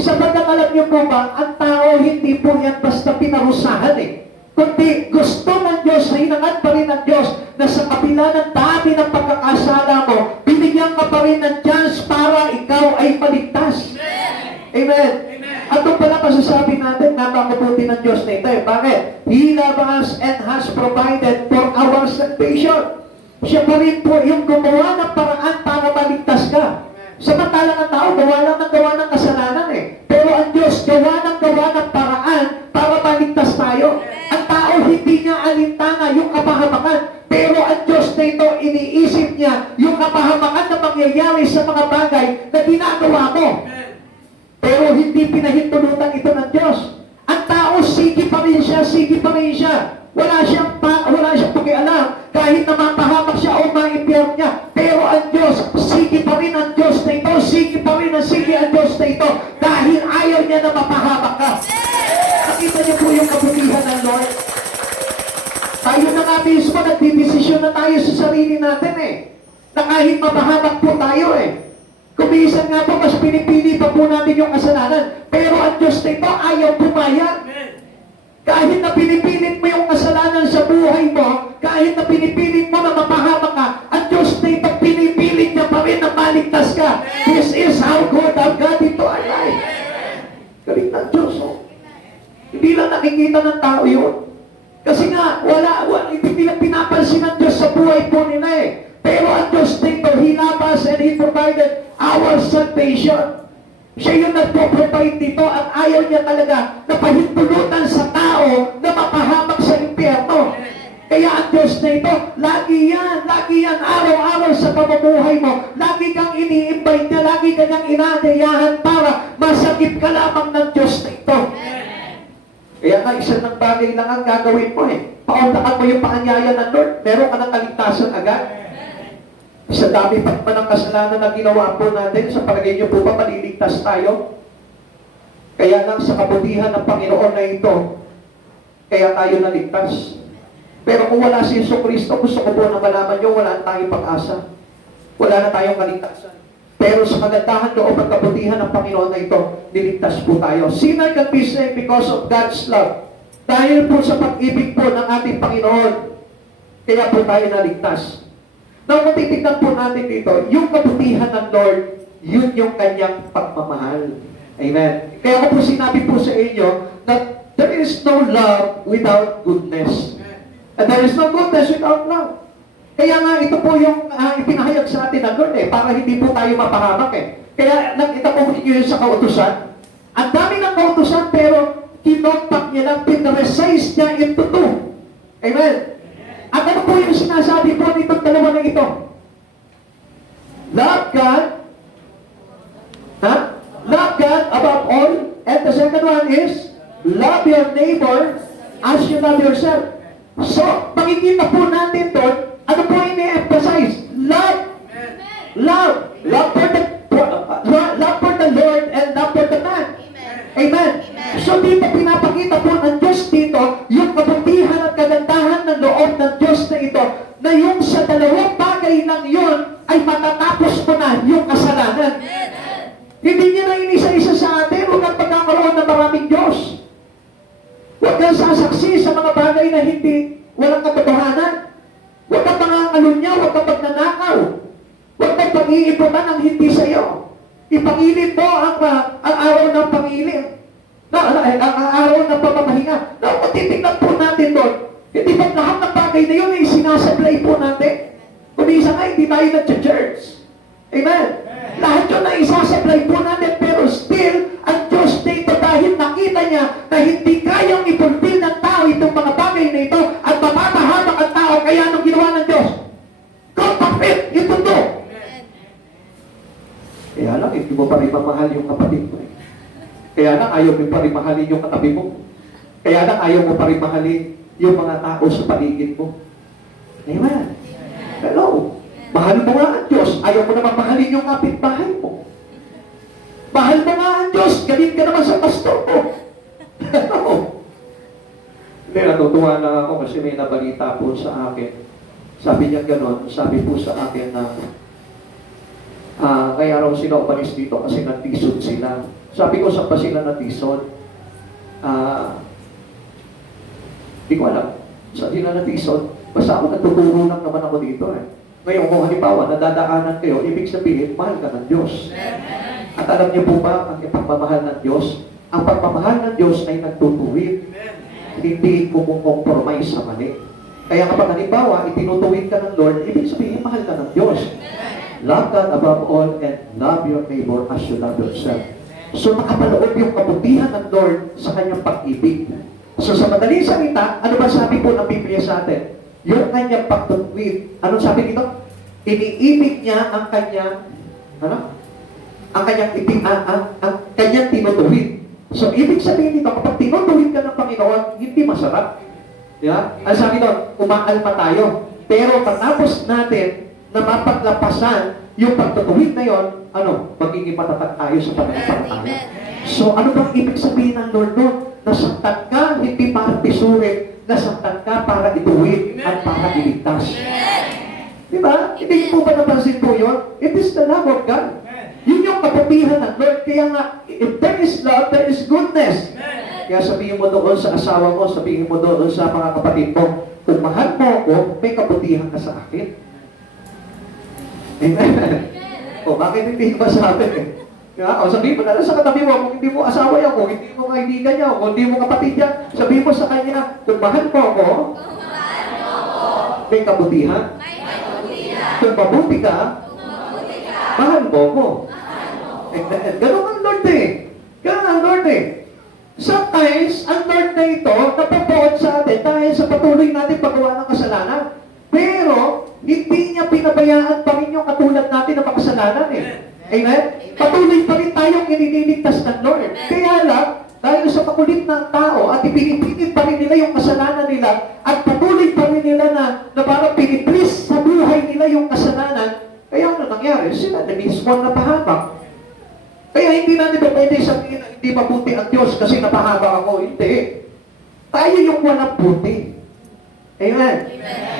Sapagat alam niyo po ba, ang tao hindi po yan basta pinarusahan eh. Kundi gusto ng Diyos, hinangat pa rin ng Diyos na sa kabila ng dami ng pagkakasala mo, binigyan ka pa rin ng chance para ikaw ay maligtas. Amen. At ito pala masasabi natin, napakabuti ng Diyos na ito eh. Bakit? He loves us and has provided for our salvation. Siya pa rin po yung gumawa ng paraan para maligtas ka. Samantalang ang tao, gawa ng kasalanan eh. Pero ang Diyos, gawa ng paraan para maligtas tayo. Ang tao, hindi niya alintana yung kapahamakan. Pero ang Diyos na ito, iniisip niya yung kapahamakan na mangyayari sa mga bagay na ginagawa mo. Pero hindi pinahintulutan ito ng Diyos. Ang tao, sige pa rin siya. Wala siyang pakialam kahit na mapahamak siya o maipiyar niya. Pero ang Diyos, sige pa rin ang Diyos na ito, sige ang Diyos na ito, dahil ayaw niya na mapahamak ka. Nakita niyo po yung kabutihan ng Lord? Tayo na nga mismo, nagdidesisyon na tayo sa sarili natin eh. Na kahit mapahamak po tayo eh. Kumisan nga po, mas pinipili pa po natin yung kasalanan. Pero ang Diyos na ito, ayaw pumayag. Kahit na pinipilit mo yung kasalanan sa buhay mo, kahit na pinipilit mo na mapahamak ka, ang Diyos na ito, pinipilit niya pa rin na maligtas ka. This is how good our God into our life. Galing ng Diyos, oh. Hindi lang nakikita ng tao yun. Kasi nga, hindi nila pinapansin ng Diyos sa buhay po nila eh. Pero ang Diyos na ito, He loved us and He provided our salvation. Siya yung nagpo-provide dito at ayaw niya talaga na pahintulutan sa tao na mapahamak sa impyerno. Kaya ang Diyos na ito, lagi yan, araw-araw sa pamumuhay mo, lagi kang ini-invite niya, lagi kanyang inaanyayahan para masakit ka lamang ng Diyos na ito. Kaya nga, isa ng bagay lang ang gagawin mo eh. Pauntakan mo yung paanyaya ng Lord, meron ka ng kaligtasan agad. Sa dami pa ng kasalanan na ginawa po natin, sa palagay niyo po ba maliligtas tayo? Kaya lang sa kabutihan ng Panginoon na ito, kaya tayo naligtas. Pero kung wala si Jesucristo, gusto ko po na malaman niyo, wala na tayong pag-asa. Wala na tayong kaligtasan. Pero sa kagandahan loob at kabutihan ng Panginoon na ito, niligtas po tayo. Sinner can be saved because of God's love. Dahil po sa pag-ibig po ng ating Panginoon, kaya po tayo naligtas. Now, kung titignan po natin dito, yung kabutihan ng Lord, yun yung kanyang pagmamahal. Amen. Kaya ako po sinabi po sa inyo that there is no love without goodness. And there is no goodness without love. Kaya nga, ito po yung ipinahayag sa atin ng Lord para hindi po tayo mapahamak eh. Kaya nakita po ninyo yun sa kautusan. Ang dami ng kautusan pero kinontak niya lang, pinresize niya into two. Amen. At ano po yung sinasabi po nitong dalawa na ito? Love God. Love God above all. And the second one is, love your neighbor as you love yourself. So, makikita po natin doon, ano po yung i-emphasize? Love. Love. Love for the Lord and love for the man. Amen. So, dito pinapakita po ng Diyos dito, yung kabutihan at kagandahan ng loob ng Diyos na ito, na yung sa dalawang bagay lang yun, ay matatapos mo na yung kasalanan. Hindi niya na inisa-isa sa atin, huwag kang pagkakaroon ng maraming Diyos. Huwag kang sasaksi sa mga bagay na hindi, walang katotohanan. Huwag kang pangangalunya, huwag kang pagnanakaw. Huwag kang pag-iiputan ang hindi sa iyo. Ipangilin mo ang araw ng pangilin. Ang araw ng pamamahinga. Na titignan po natin doon. Hindi ba lahat ng bagay na yun ay sinasablay po natin? Kung isa nga, hindi tayo nag-church. Amen. Lahat yun ay isasablay po natin, pero still, ang Diyos dito dahil nakita niya na hindi kayang ipulpil ng tao itong mga bagay na ito at mapapahamak ang tao, kaya anong ginawa ng Diyos? Kapapit, ito to. Kaya lang, hindi mo pa rin mamahal yung kapatid mo. Kaya lang, ayaw mo pa rin mahalin yung katabi mo. Kaya lang, ayaw mo pa rin mahalin yung mga tao sa paligid mo. Amen. Hello. Mahal mo nga ang Diyos, ayaw mo naman mahalin yung kapitbahay mo. Mahal mo nga ang Diyos, galit ka naman sa pastor mo. Hindi, natutuwa lang ako kasi may nabalita po sa akin. Sabi niya gano'n, sabi po sa akin na kaya raw sila umalis dito kasi nag-tisod sila. Sabi ko, saan pa sila nag-tisod? Hindi ko alam. Saan sila nag-tisod? Basta ako nagtuturo lang naman ako dito eh. Ngayon, kung halimbawa, nadadaanan kayo, ibig sabihin, mahal ka ng Diyos. At alam niyo po ba, ang pagmamahal ng Diyos? Ang pagmamahal ng Diyos ay nagtutuwid. Hindi kumukompromise sa mali. Kaya kapag halimbawa, itinutuwid ka ng Lord, ibig sabihin, mahal ka ng Diyos. Love God above all and love your neighbor as you love yourself. So, nakapaloob yung kabutihan ng Lord sa kanyang pag-ibig. So, sa madaling salita, ano ba sabi po ng Biblia sa atin? Yung kanyang pagtutuwid. Anong sabi dito? Iniibig niya ang kanyang, ang kanyang tinutuwid. So, ibig sabihin dito, kapag tinutuwid ka ng Panginoon, hindi masarap. Yeah? Ang sabi doon, umaalma tayo. Pero patapos natin na mapaglapasan yung pagtutuwid na yon, magiging matatag tayo sa pananampalataya. So, ano bang ibig sabihin ng Lord doon? Nasaktan ka, hindi para pisurin. Nasaktan ka para ituwid at para iligtas. Diba? Hindi po ba napansin po yun? It is the love of God. Yun yung kapatihan ng Lord. Kaya nga, if there is love, there is goodness. Kaya sabihin mo doon sa asawa mo, sabihin mo doon sa mga kapatid mo, kung mahal mo ako, may kabutihan ka sa akin. Amen. O, bakit hindi ba sabi eh? O, sabihin mo na lang sa katabi mo, kung hindi mo asawa yan, kung hindi mo kaibigan yan, kung hindi mo kapatid yan, sabihin mo sa kanya, kung mahal mo ako, may kabutihan. Kung mabuti ka, mahal mo ako. Ganun ang Lord eh. Ganun ang Lord eh. Sometimes, ang Lord na ito, napapood sa atin dahil sa patuloy natin paggawa ng kasalanan. Pero, hindi niya pinabayaan pa rin yung katulad natin na makasalanan eh. Amen? Patuloy pa rin tayong inililigtas ng Lord. Kaya lang, dahil sa pakulit ng tao at ipinipilit pa rin nila yung kasalanan nila at patuloy pa rin nila na parang piniplis sa buhay nila yung kasalanan, kaya ano nangyari? Sila na mismo napahamak. Kaya hindi natin ba pwede sabihin na hindi mabuti ang Diyos kasi napahamak ako? Hindi. Tayo yung walang buti. Amen?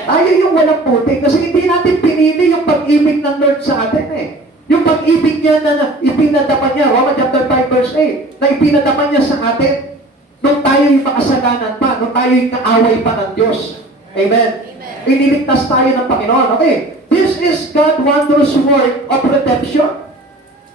Tayo yung walang buti kasi hindi natin pinili yung pag-ibig ng Lord sa atin eh. Yung pag-ibig niya na ipinadaman niya, Romans chapter 5 verse 8, na ipinadaman niya sa atin, nung tayo yung makasalanan pa, nung tayo yung kaaway pa ng Diyos. Amen? Iniligtas tayo ng Panginoon. Okay, this is God's wondrous work of redemption.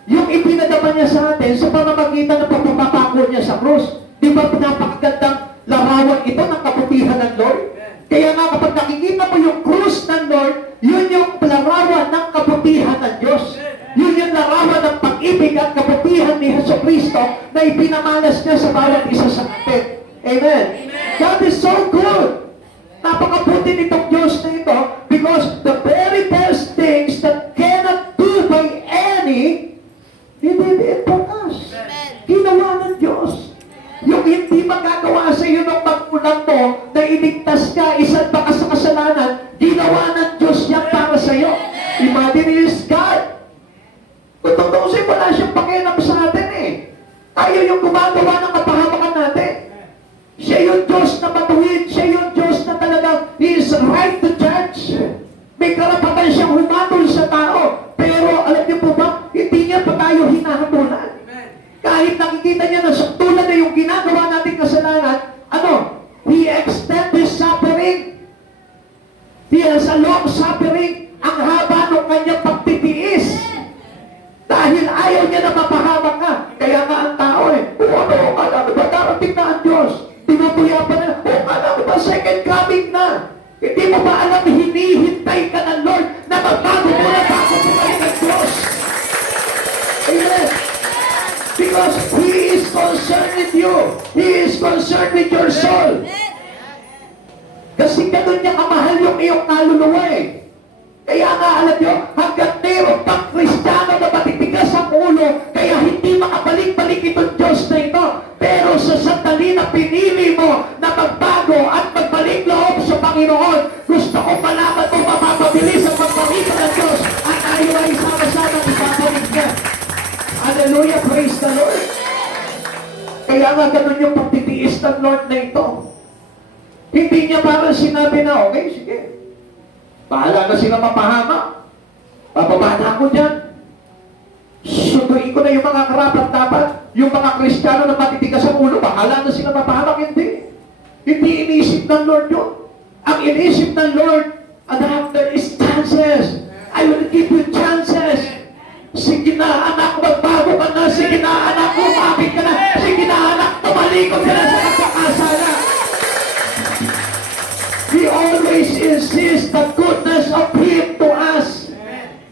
Yung ipinadaman niya sa atin sa pamamagitan ng pagpapako niya sa krus. Di ba napakagandang larawan ito ng kabutihan ng Lord? Kaya nga kapag nakikita mo yung krus ng Lord, yun yung larawan ng kabutihan ng Diyos. Yun yung larawan ng pag-ibig at kabutihan ni Jesucristo na ipinamalas niya sa bawat isa sa atin. Amen. God is so good. Napakabuti nitong Diyos na Because the very best things that cannot do by any, He did it for us. Ginawa ng Diyos. Yung hindi magagawa sa iyo ng magulang mo na iligtas ka, isang baka sa kasalanan, ginawa ng Diyos yan para sa iyo. Imagine He is God. Kung tutusin, wala siyang pakialam sa atin eh. Tayo yung gumagawa ng kapahamakan natin. Siya yung Diyos na matuwid. Siya yung Diyos na talagang He is right to judge. May karapatan siyang humatol sa tao. Pero alam niyo po ba, hindi niya pa tayo hinahatulan. Kahit nakikita niya na tulad na yung ginagawa nating kasalanan, He extend His suffering. He has a long suffering. Ang haba ng kanyang pagtitiis. Dahil ayaw niya na mapahamak ka. Kaya nga ang tao alam ba, darating na ang Diyos. Tinutuya pa na, alam ba, second coming na. Hindi mo ba alam, hinihintay ka ng Lord na magbago mo na bago bumalik ang Diyos. Amen. Because He is concerned with you. He is concerned with your soul. Kasi ganun niya kamahal yung iyong kaluluwa eh. Kaya nga alam niyo, hanggang meron pang Kristiyano na matitigas ang ulo, kaya hindi makabalik-balik itong Diyos na ito. Pero sa sandali na pinili mo na magbago at magbalik loob sa Panginoon, gusto kong malaman mo mapapabilis ang pagbalik ng Diyos at tayo ay sama-sama ipapalik niya. Hallelujah, praise the Lord. Kaya nga ganun yung pagtitiis ng Lord na ito. Hindi niya parang sinabi na, okay, sige. Bahala na sila mapahama. Bababa na ako dyan. Sutuin ko na yung mga karapat-dapat. Yung mga Kristiyano na matitigas ang ulo. Bahala na sila mapahamak. Hindi. Hindi inisip ng Lord yun. Ang inisip ng Lord, there is chances. I will give you chances. Sige na, anak, magbago ka na. Sige na, anak, lumapit ka na. Sige na, anak, tumalikod ka na sa nagpakasala. He always insists the goodness of Him to us.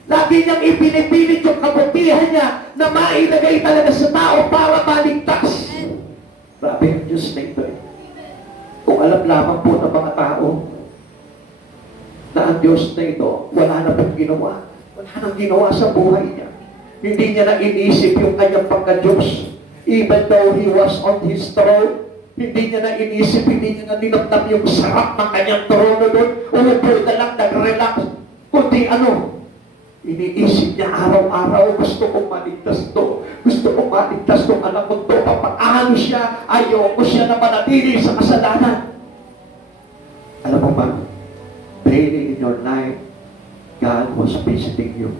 Lagi niyang ipinipilit yung kabutihan niya na mailagay talaga sa tao para maligtas. Grabe ang Diyos na ito eh. Kung alam lamang po ng mga tao na ang Diyos na ito, wala na pong ginawa. Wala nang ginawa sa buhay niya. Hindi niya na inisip yung kanyang pagka-Diyos. Even though He was on His throne, hindi niya na inisip, hindi niya na dinamdam yung sarap ng kanyang trono doon. Umupo na lang, nag-relax. Kundi iniisip niya araw-araw, gusto kong maligtas to. Gusto kong maligtas tong anak ko to. Papaano siya, ayoko siya na manatili sa kasalanan. Alam mo ba, daily in your life, God was visiting you.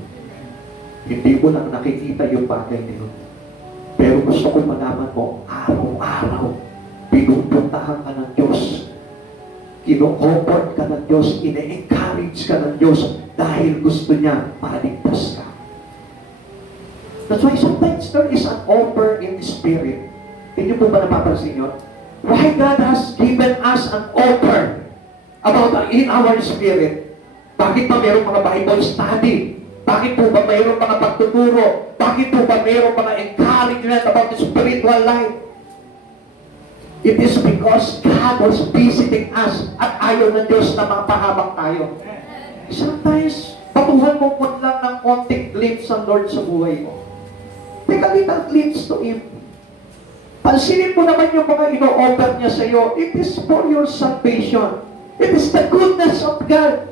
Hindi mo lang nakikita yung bagay na yun. Pero gusto kong malaman mo, araw-araw, pinupuntahan ka ng Diyos. Kino-comfort ka ng Diyos. Ine-encourage ka ng Diyos dahil gusto niya maligtas ka. That's why sometimes there is an offer in the Spirit. Hindi po ba napapansin yun? Why God has given us an offer in our spirit? Bakit ba mayroong mga Bible study? Bakit po ba mayroong mga pagtuturo? Bakit po ba mayroong mga encouragement about the spiritual life? It is because God was visiting us at ayaw ng Diyos na mapahamak tayo. Sometimes, patuhan mo po lang ng konting glimpse ang Lord sa buhay mo. Take a little glimpse to Him. Pansinin mo naman yung mga ino-offer niya sa iyo. It is for your salvation. It is the goodness of God.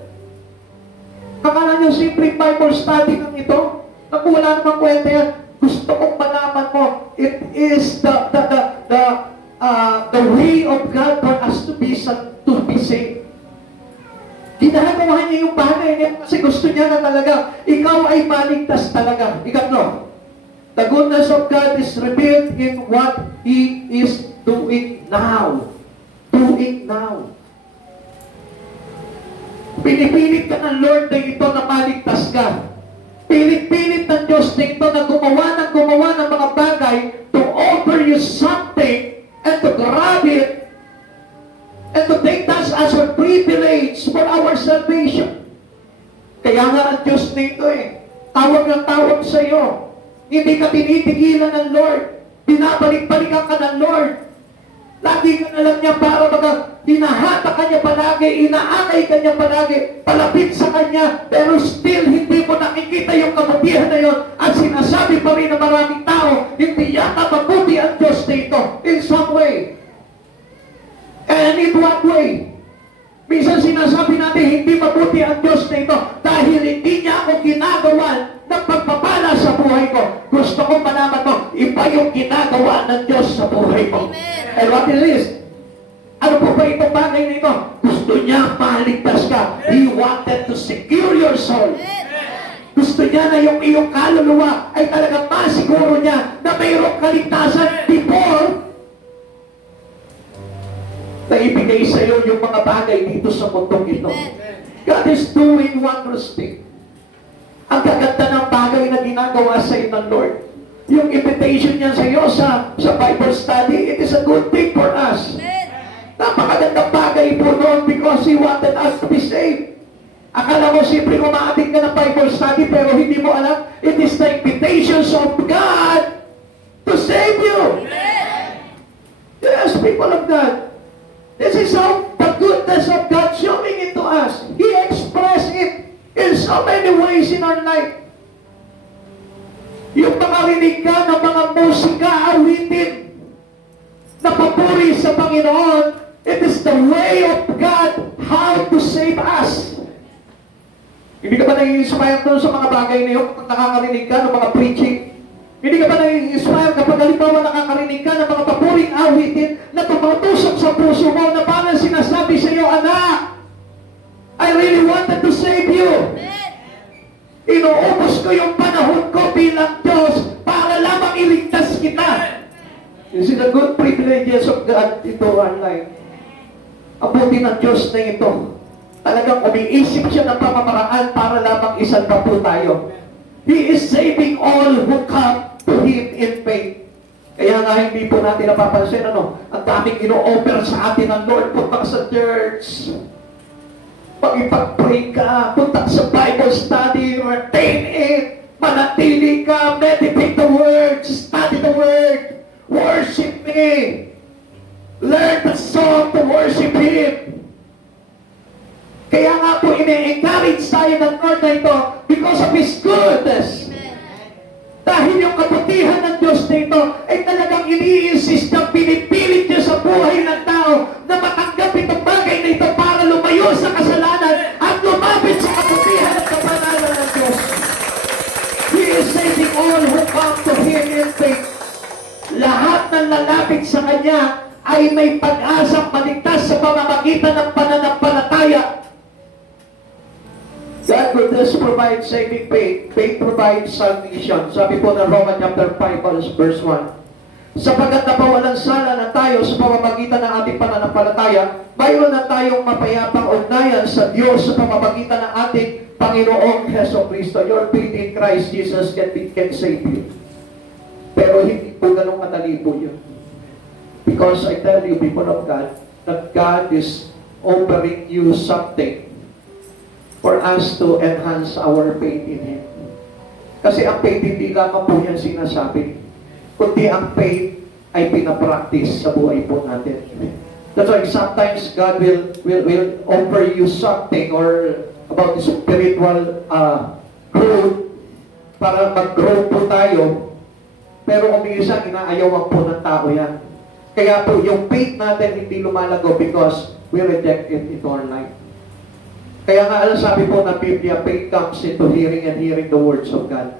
Kakala niyo simple Bible study ng ito? Naku, wala namang kwenta yan. Gusto kong malaman mo, it is the way of God for us to be saved. Ginagawa niya yung bagay niya kasi gusto niya na talaga ikaw ay maligtas talaga. Ikatlo, the goodness of God is revealed in what He is doing now. Doing now. Pinipilit ka ng Lord na ito na maligtas ka. Pilit-pilit ng Diyos na ito na gumawa ng mga bagay to offer you something and to grab it and to take that as a privilege for our salvation. Kaya nga ang Diyos na ito tawag ng tawag sa iyo. Hindi ka tinitigilan ng Lord. Binabalik-balikan ka ng Lord. Lagi ka na lang niya para hinahata ka niya palagi, inaakay ka niya palagi, palapit sa kanya, pero still hindi mo nakikita yung kabutihan na yun. At sinasabi pa rin ng maraming tao, hindi yata mabuti ang Diyos dito in some way. And in what way? Minsan sinasabi natin, hindi mabuti ang Diyos dito dahil hindi niya ako ginagawa ng pagpapala sa buhay ko. Gusto kong malaman mo, iba yung ginagawa ng Diyos sa buhay mo. And what is this? Ano po ba itong bagay na ito? Gusto niya maligtas ka. He wanted to secure your soul. Gusto niya na yung iyong kaluluwa ay talagang masiguro niya na mayroong kaligtasan before na ibigay sa iyo yung mga bagay dito sa mundong ito. God is doing wondrous thing. Ang gaganda ng bagay na ginagawa sa iyo ng Lord. Yung invitation niya sa iyo sa Bible study, it is a good thing for us. Napakagandang bagay po noon because He wanted us to be saved. Akala mo simple umaating ka ng Bible study pero hindi mo alam, it is the invitations of God to save you. Yes, people of God. This is how the goodness of God showing it to us. He expressed it in so many ways in our life. Yung makarinig ka ng mga musika, awitin, na papuri sa Panginoon, it is the way of God how to save us. Hindi ka ba nai-inspire doon sa mga bagay na yun kung nakakarinig ka ng mga preaching? Hindi ka ba nai-inspire kapag halimbawa nakakarinig ka ng mga papuring awitin na tumatusok sa puso mo na parang sinasabi sa iyo, anak, I really wanted to save you. Inuubos ko yung panahon ko bilang Diyos para lamang iligtas kita. This is the good privileges of God into our life. Ang buti ng Diyos na ito. Talagang umiisip siya ng pamamaraan para lamang isalba po tayo. He is saving all who come to Him in faith. Kaya nga hindi po natin napapansin, ang daming ino-offer sa atin ng Lord. Punta sa church. Pag-ipag-pray ka, punta sa Bible study, retain it, manatili ka, meditate the Word, study the Word, worship me, learn the song to worship Him. Kaya nga po, ine-encourage tayo ng Lord na ito because of His goodness. Dahil yung kabutihan ng Diyos na ito ay talagang ini-insist na pinipilit niya sa buhay ng tao na matanggap itong bagay na ito para lumayo sa kasalanan at lumapit sa kabutihan at kapanalan ng Diyos. He is saving all who come to Him in faith. Lahat ng lalapit sa Kanya ay may pag-asang maligtas sa pamamagitan ng pananampalataya. God will just provide saving faith. Faith provides salvation. Sabi po ng Romans chapter 5 verse 1. Sapagkat napawalan sala na tayo sa pamamagitan ng ating pananampalataya, mayroon na tayong mapayapang ugnayan sa Diyos sa pamamagitan ng ating Panginoong Jesucristo. Your faith in Christ Jesus can save you. Pero hindi po ganun kadali po yun. Because I tell you, people of God, that God is offering you something for us to enhance our faith in Him. Kasi ang faith hindi lamang po yan sinasabi, kundi ang faith ay pinapractice sa buhay po natin. That's why sometimes God will offer you something or about the spiritual growth para mag-grow po tayo. Pero kung minsan inaayawan po ng tao yan. Kaya po yung faith natin hindi lumalago because we reject it into our life. Kaya nga, sabi po ng Biblia, faith comes into hearing and hearing the words of God.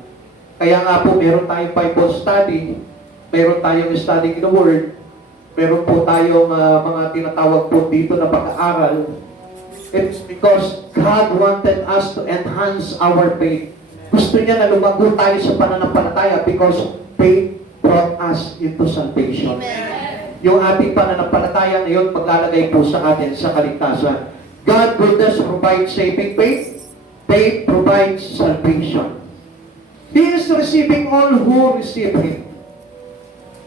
Kaya nga po, meron tayong Bible study, meron tayong studying the Word, meron po tayong mga tinatawag po dito na pag-aaral. It's because God wanted us to enhance our faith. Gusto niya na lumago tayo sa pananampalataya because faith brought us into salvation. Yung ating pananampalataya na yun, maglalagay po sa atin sa kaligtasan. God will just provide saving faith. Faith provides salvation. He is receiving all who receive Him.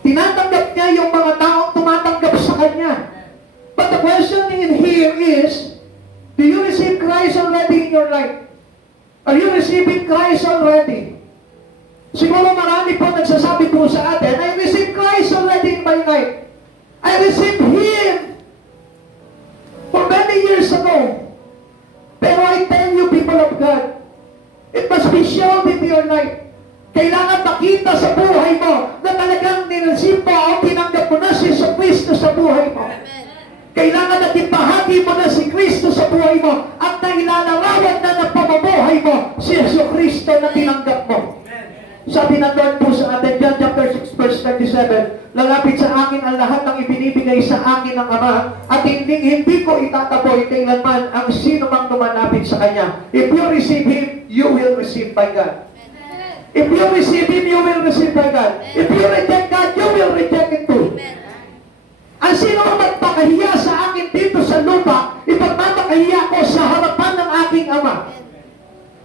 Tinatanggap niya yung mga taong tumatanggap sa Kanya. But the question in here is, do you receive Christ already in your life? Are you receiving Christ already? Siguro marami po nagsasabi po sa atin, I receive Christ already in my life. I receive makita sa buhay mo na talagang nireceive mo o tinanggap mo na si Kristo sa buhay mo. Kailangan na ibahagi mo na si Kristo sa buhay mo at nailalarawan na ng pamumuhay mo si Kristo na tinanggap mo. Sabi ng Lord po sa atin, John chapter 6 verse 37, lalapit sa akin ang lahat ng ibinibigay sa akin ng Ama at hindi ko itataboy kailanman ang sino mang lumalapit sa Kanya. If you receive Him, you will receive by God. If you receive Him, you will receive by God. If you reject God, you will reject it too. Ang sino ang magpakahiya sa akin dito sa lupa, ipagmamakahiya ko sa harapan ng aking Ama.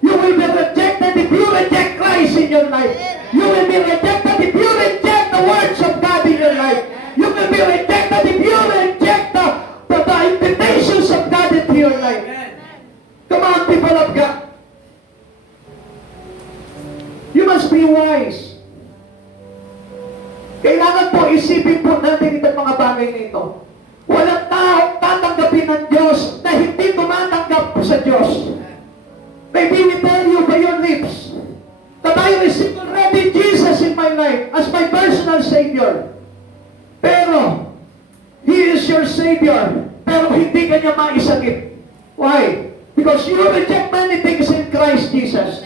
You will be rejected if you reject Christ in your life. You will be rejected if you reject the words of God in your life. You will be rejected if you reject the invitations of God into your life. Come on, people of God. You must be wise. Kailangan po isipin po natin itong mga bagay na ito. Walang taong tatanggapin ng Diyos na hindi tumatanggap sa Diyos. Maybe we tell you by your lips that I received already Jesus in my life as my personal Savior. Pero, He is your Savior. Pero hindi ka niya maisagip. Why? Because you reject many things in Christ Jesus.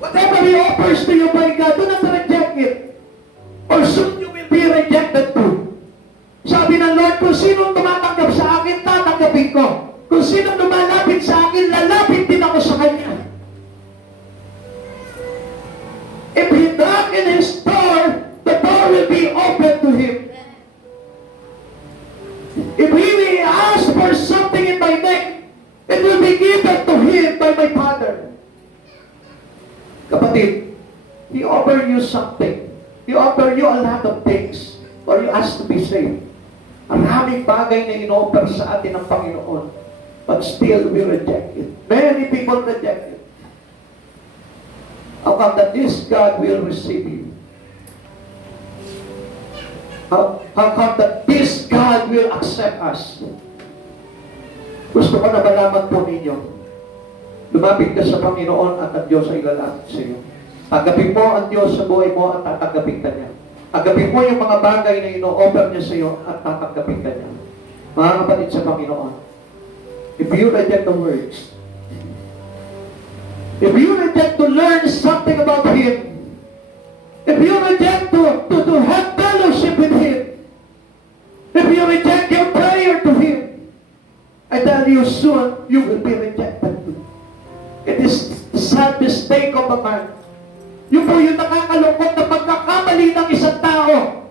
Whatever He offers to you by God, do not reject it. Or soon you will be rejected too. Sabi ng Lord, kung sino tumatanggap sa akin, tatanggapin ko. Kung sino lumalapit sa akin, lalapit din ako sa Kanya. If He knock in His door, the door will be open to Him. If He will ask for something in my neck, it will be given to Him by my Father. Kapatid, He offer you something. He offer you a lot of things for you ask to be saved. Maraming bagay na in-offer sa atin ng Panginoon. But still we reject it. Many people reject it. How come that this God will receive you? How come that this God will accept us? Gusto ko na malaman po ninyo. Lumapit ka sa Panginoon at ang Diyos ay lalapit sa iyo. Tanggapin mo ang Diyos sa buhay mo at tatanggapin ka niya. Tanggapin mo yung mga bagay na ino-offer niya sa iyo at tatanggapin ka niya. Mga kapatid sa Panginoon, if you reject the words, if you reject to learn something about Him, if you reject to have fellowship with Him, if you reject your prayer to Him, I tell you soon, you will be rejected too. It is the sad mistake of a man. Yung po yung nakakalungkot na pagkakamali ng isang tao.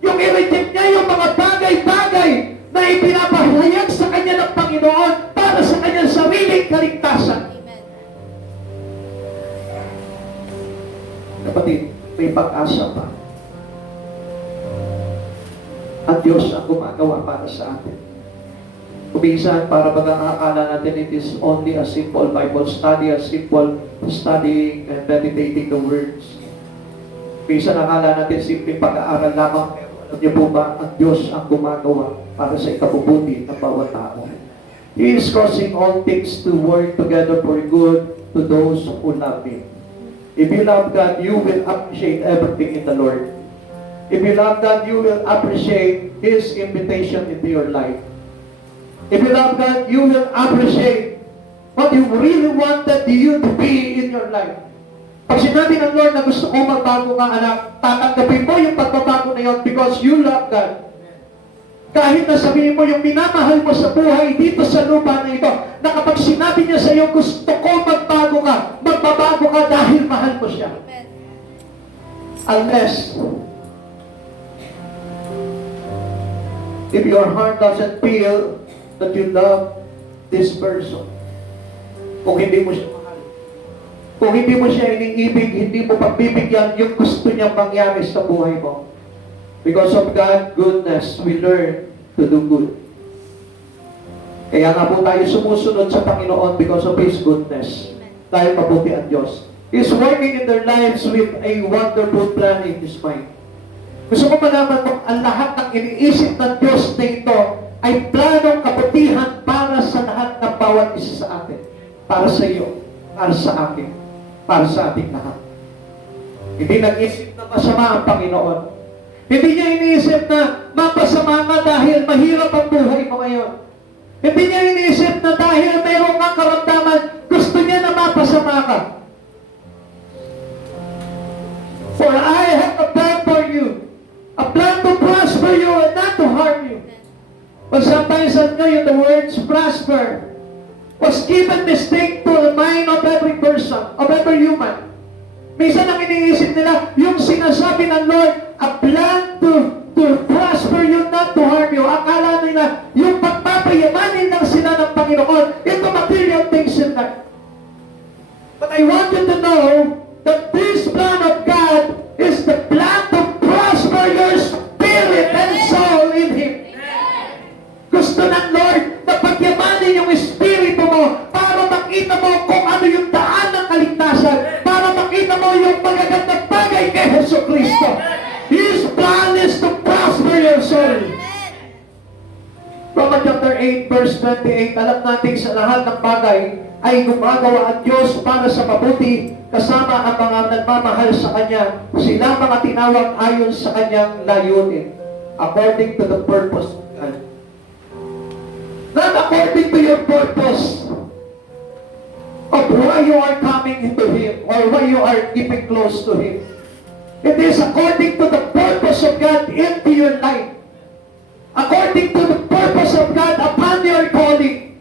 Yung i-reject niya yung mga bagay-bagay na ipinapahayag sa kanya ng Panginoon para sa kanyang sariling kaligtasan. Amen. Kapatid, may pag-asa pa. At Diyos ang gumagawa para sa atin. Kuminsan, para pag-aakala natin, it is only a simple Bible study, a simple studying and meditating the words. Kuminsan, akala natin simple pag-aaral lamang. Alam niyo po ba, ang Diyos ang gumagawa para sa ikabubuti ng bawat tao. He is causing all things to work together for good to those who love Him. If you love God, you will appreciate everything in the Lord. If you love God, you will appreciate His invitation into your life. If you love God, you will appreciate what He really wanted you to be in your life. Pag sinabi ng Lord na gusto ko magbago ka, anak, tatanggapin mo yung pagbabago na yun because you love God. Kahit na sabihin mo yung minamahal mo sa buhay dito sa lupa na ito, na kapag sinabi niya sa iyo, gusto ko magbago ka, magbabago ka dahil mahal mo siya. Unless, if your heart doesn't feel that you love this person, kung hindi mo siya mahal, kung hindi mo siya iniibig, hindi mo pagbibigyan yung gusto niya mangyari sa buhay mo. Because of God's goodness, we learn to do good. Kaya nga po tayo sumusunod sa Panginoon because of His goodness. Dahil mabuti ang Diyos. He's working in their lives with a wonderful plan in His mind. Gusto ko malaman mo, ang lahat ng iniisip ng Diyos na ito ay planong kabutihan para sa lahat ng bawat isa sa atin. Para sa iyo, para sa akin, para sa ating lahat. Hindi nag-isip na masama ang Panginoon. Hindi niya iniisip na mapasama ka dahil mahirap ang buhay mo ngayon. Hindi niya iniisip na dahil mayroong kang karamdaman, gusto niya na mapasama ka. For I have a plan for you. A plan to prosper you and not to harm you. But sometimes at ngayon, the words prosper was given mistake to the mind of every person, of every human. Minsan ang iniisip nila, yung sinasabi ng Lord, a plan to prosper you, not to harm you. Akala nila, yung pagpapayamanin lang sila ng Panginoon, ito material things in life. But I want you to know that this plan of God is the plan to prosper your spirit and soul in Him. Gusto ng Lord na pagyamanin yung espiritu mo para makita mo kung ano yung daan ng kaligtasan, para makita mo yung magagandang bagay kay Hesus Kristo. His plan is to prosper your soul. Romans chapter 8 verse 28, alam natin sa lahat ng bagay ay gumagawa ang Diyos para sa mabuti kasama ang mga nagmamahal sa Kanya. Sila mga tinawag ayon sa Kanyang layunin, according to the purpose of God. Not according to your purpose of why you are coming into Him or why you are keeping close to Him. It is according to the purpose of God into your life. According to the purpose of God upon your calling.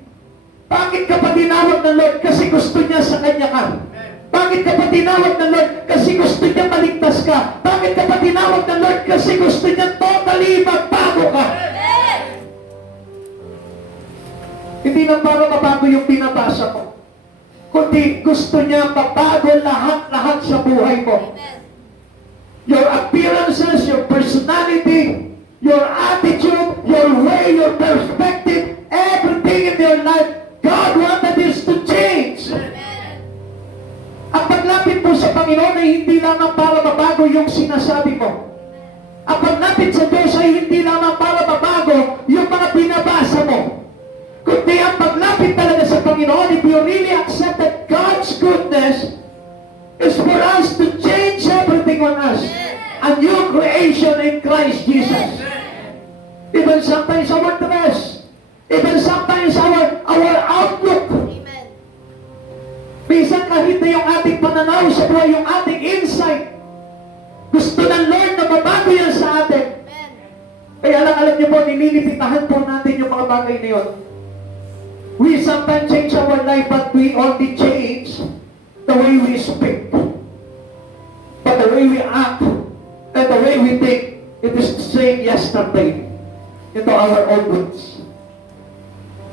Bakit ka pa tinawag ng Lord? Kasi gusto niya sa Kanya ka. Bakit ka pa tinawag ng Lord? Kasi gusto niya maligtas ka. Bakit ka pa tinawag ng Lord? Kasi gusto niya totally magbago ka. Hindi lang para mabago yung binabasa mo, kundi gusto niya mabago lahat-lahat sa buhay mo. Your appearances, your personality, your attitude, your way, your perspective, everything in your life, God wanted this to change. Ang paglapit mo sa Panginoon ay hindi lamang para mabago yung sinasabi mo. Ang paglapit sa Diyos ay hindi lamang para mabago yung mga binabasa mo. Kundi ang paglapit talaga sa Panginoon, if you really accept that God's goodness is for us to change everything on us. A new creation in Christ Jesus. Even sometimes our dress, even sometimes our outlook. Minsan kahit na yung ating pananaw sa buhay, yung ating insight, gusto ng Lord na mabago yan sa atin. Kaya lang alam niyo po, nililipitahan po natin yung mga bagay na yun. We sometimes change our life, but we only change the way we speak. But the way we act, and the way we think, it is the same yesterday. Ito our own words.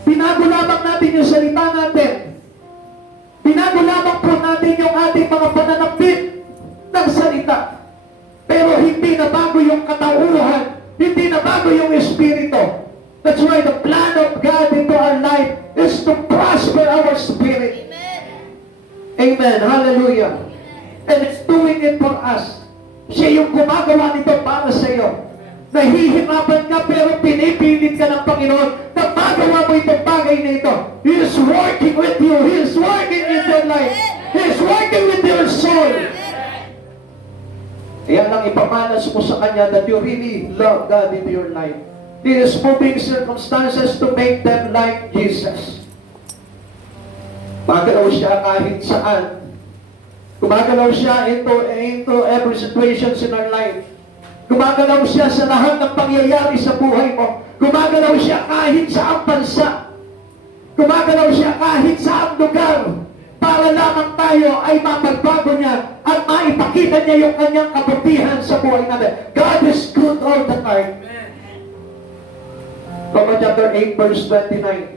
Binago lamang natin yung salita natin. Binago lamang po natin yung ating mga pananapit ng salita. Pero hindi na bago yung katauhan. Hindi na bago yung espiritu. That's why the plan of God into our life is to prosper our spirit. Amen. Hallelujah. And it's doing it for us. Siya yung gumagawa nito para sa iyo. Nahihirapan ka pero pinipilit ka ng Panginoon na magawa mo itong bagay na ito. He is working with you. He is working in your life. He is working with your soul. Kaya lang ipamanas mo sa Kanya that you really love God in your life. He is moving circumstances to make them like Jesus. Magalaw siya kahit saan. Gumagalaw siya into every situation in our life. Gumagalaw siya sa lahat ng pangyayari sa buhay mo. Gumagalaw siya kahit saang bansa. Gumagalaw siya kahit saang lugar. Para lamang tayo ay mapagbago niya at maipakita niya yung kanyang kabutihan sa buhay natin. God is good all the time. Romans chapter 8 verse 29.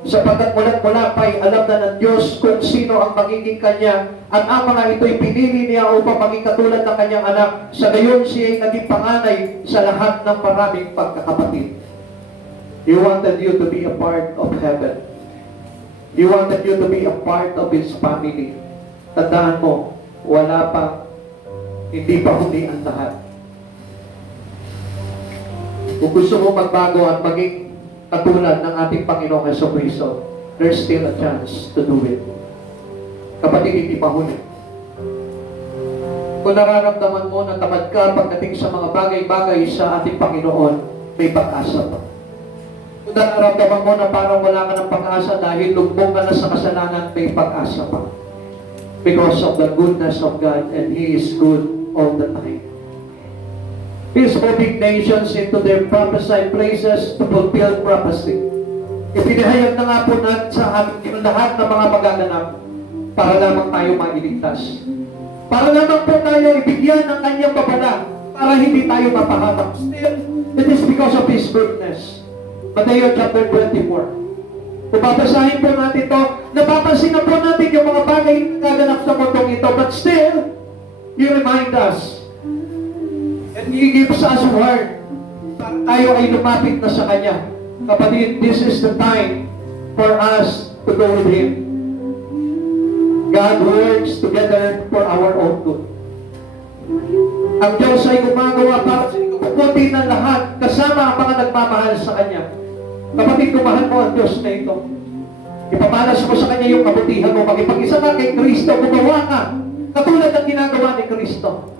Sapagkat mula pa'y alam na ng Diyos kung sino ang magiging Kanya at ang mga ito'y pinili niya upang maging katulad ng Kanyang anak. Sa gayon siya ay naging panganay sa lahat ng maraming pagkakapatid. He wanted you to be a part of heaven. He wanted you to be a part of His family. Tandaan mo, wala pa, hindi pa huli ang lahat. Kung gusto mo magbago at maging katulad ng ating Panginoong Jesucristo, there's still a chance to do it. Kapatid, hindi pa huli. Kung nararamdaman mo na tamad ka pagdating sa mga bagay-bagay sa ating Panginoon, may pag-asa pa. Kung nararamdaman mo na parang wala ka ng pag-asa dahil lumbong ka na sa kasalanan, may pag-asa pa. Because of the goodness of God, and He is good all the time. He is moving nations into their prophesied places to fulfill prophecy. Ipinahayag na nga po natin sa ating lahat ng mga magaganap para lamang tayo mailigtas. Para lamang po tayo ibigyan ng kanyang babala para hindi tayo mapahamak. Still, it is because of His goodness. Mateo chapter 24. Kung babasahin po natin ito, napapansin na po natin yung mga bagay na gaganap sa mundong ito, but still, He remind us and He gives us a word para tayo ay lumapit na sa Kanya. Kapatid, this is the time for us to go with Him. God works together for our own good. Ang Diyos ay gumagawa para sa ikabubuti ng lahat kasama ang mga nagmamahal sa Kanya. Kapatid, kumahal mo ang Diyos na ito. Ipamalas mo sa Kanya yung kabutihan mo. Makipag-isa ka kay Kristo, gumawa ka katulad ng ginagawa ni Kristo.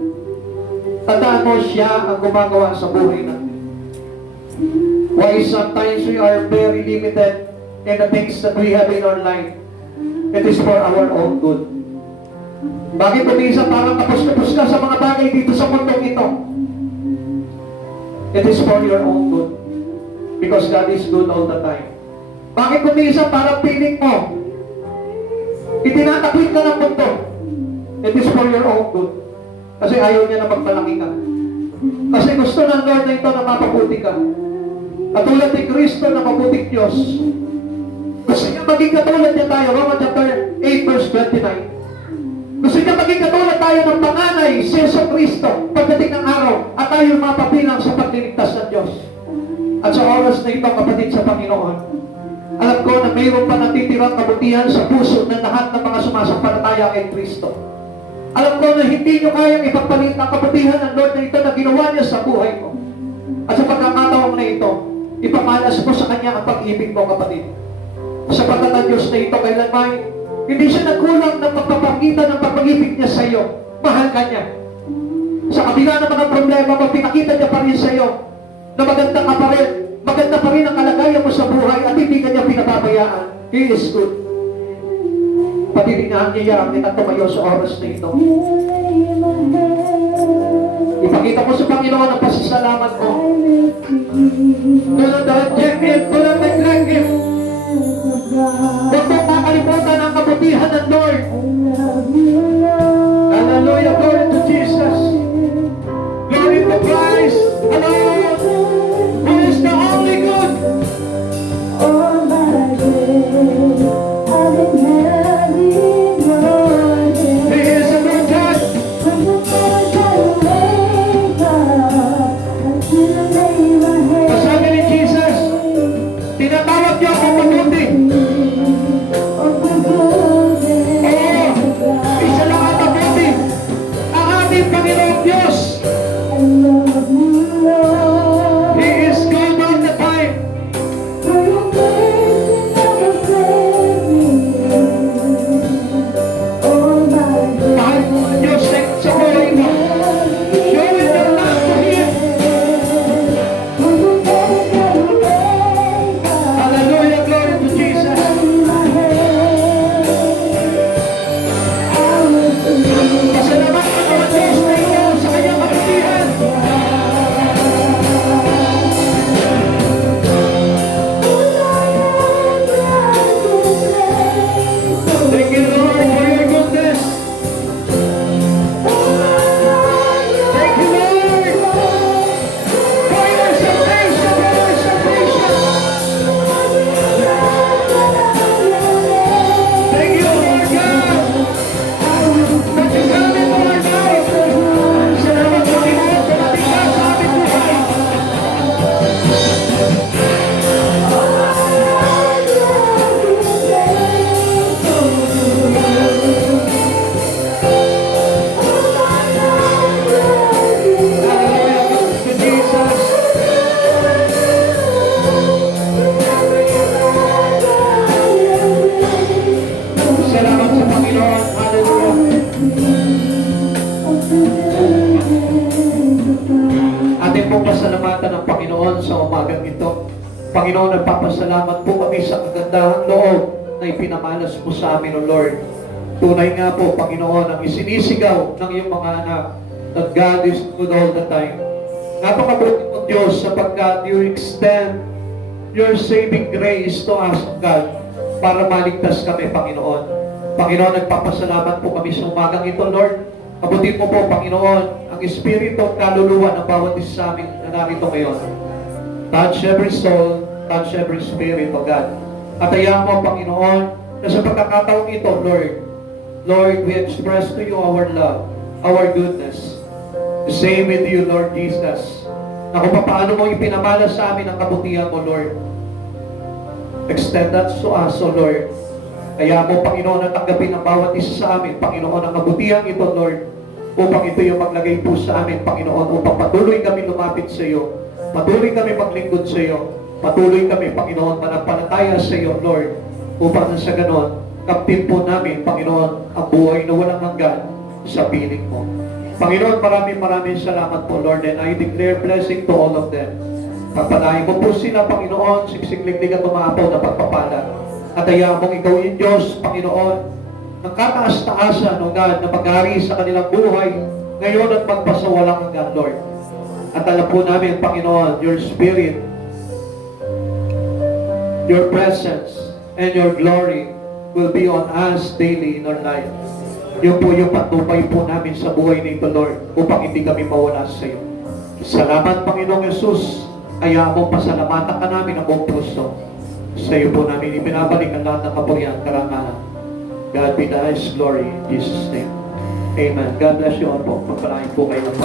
Tandaan mo, siya ang gumagawa sa buhay natin. Why sometimes we are very limited in the things that we have in our life. It is for our own good. Bakit kumisa parang kapos-kapos ka sa mga bagay dito sa mundong ito? It is for your own good. Because God is good all the time. Bakit kumisa parang piling mo? Itinatakwil ka ng mundo. It is for your own good. Kasi ayaw niya na magpalaki ka. Kasi gusto ng Lord na ito na mapabuti ka. Katulad ni Kristo na mabuting Diyos. Gusto niya maging katulad niya tayo. Romans chapter 8 verse 29. Gusto niya maging katulad tayo ng panganay, si Yesu Kristo, pagdating ng araw, at tayo mapapilang sa pagliligtas ng Diyos. At sa oras na ito, kapatid sa Panginoon, alam ko na mayroon pa natitirang kabutihan sa puso ng lahat ng mga sumasampalataya kay Kristo. Alam ko na hindi nyo kayang ipagpalit ang kabutihan ng Lord na ito na ginawa niya sa buhay mo. At sa pagkakataon na ito, ipamalas mo sa Kanya ang pag-ibig mo, kapatid. Sa pagkatan Diyos na ito, kailanman, hindi siya nagkulang ng pagpapakita ng pag-ibig niya sa iyo. Mahal ka niya. Sa kabila ng mga problema mo, pinakita niya pa rin sa iyo na maganda ka pa rin. Maganda pa rin ang kalagayan mo sa buhay at hindi ka niya pinababayaan. He is good. Patilinaan niya yan at tumayo sa oras na ito. Ipakita mo sa Panginoon ang pasasalamat mo. Do not reject Him. Do not neglect Him. Huwag mo kakalimutan ang kabutihan ng Lord. Hallelujah. Glory to Jesus. Glory to Christ alone, who is the only good. All my days, I've been having your day. He is a good God. From the moment I wake up until I lay my head. Sabi ni Jesus, tinatawag niyo akong mabuti. Of the goodness of God, Isa lang ang mabuti. Ang ating Panginoong Diyos. I love you, Lord. He is good all the time. For your grace never fails me. All my days. Mahal mo ang Diyos sa buhay mo. Show it your love to Him. Hallelujah, glory to Jesus. Pasalamat ka naman Diyos na ito sa kanyang kabutihan. po pasalamatan ng Panginoon sa umagang ito. Panginoon, nagpapasalamat po kami sa kagandahang loob na ipinamalas po sa amin, O Lord. Tunay nga po, Panginoon, ang isinisigaw ng iyong mga anak, that God is good all the time. Napakabuti mo, Diyos, sapagkat you extend your saving grace to us, God, para maligtas kami, Panginoon. Panginoon, nagpapasalamat po kami sa umagang ito, Lord. Abutin mo po, Panginoon, ang espiritu at kaluluwa ng bawat isa sa amin na narito ngayon. Touch every soul, touch every spirit, O God. At hayaan mo, Panginoon, na sa pagkakataong ito, Lord, we express to you our love, our goodness. The same with you, Lord Jesus. Na kung paano mo ipinamala sa amin ang kabutihan mo, Lord. Extend that to us, O Lord. Kaya mo, Panginoon, na tanggapin ang bawat isa sa amin, Panginoon, ang kabutihan ito, Lord, upang ito yung maglagay po sa amin, Panginoon, upang patuloy kami lumapit sa iyo, patuloy kami maglingkod sa iyo, patuloy kami, Panginoon, manampalataya sa iyo, Lord, upang sa ganon, kaptin po namin, Panginoon, ang buhay na walang hanggan sa piling mo. Panginoon, maraming salamat po, Lord, and I declare blessing to all of them. Pagpalain mo po sila, Panginoon, siksikliglig at umapaw na pagpapala. At hayaan mong ikaw yung Diyos, Panginoon, ng kataas-taasan, O God, na mag-ari sa kanilang buhay ngayon at magpasawalang hanggan, Lord. At alam po namin, Panginoon, your Spirit, your presence, and your glory will be on us daily in our life. Yun po yung patupay po namin sa buhay nito, Lord, upang hindi kami mawala sa iyo. Salamat, Panginoong Yesus. Hayaan mo, pasalamatan ka namin ang buong puso. Sa iyo po namin ibinabalik ang lahat ng kapurihan, karangalan. God be the highest glory in Jesus' name. Amen. God bless you all po. Pagpalain po kayo ng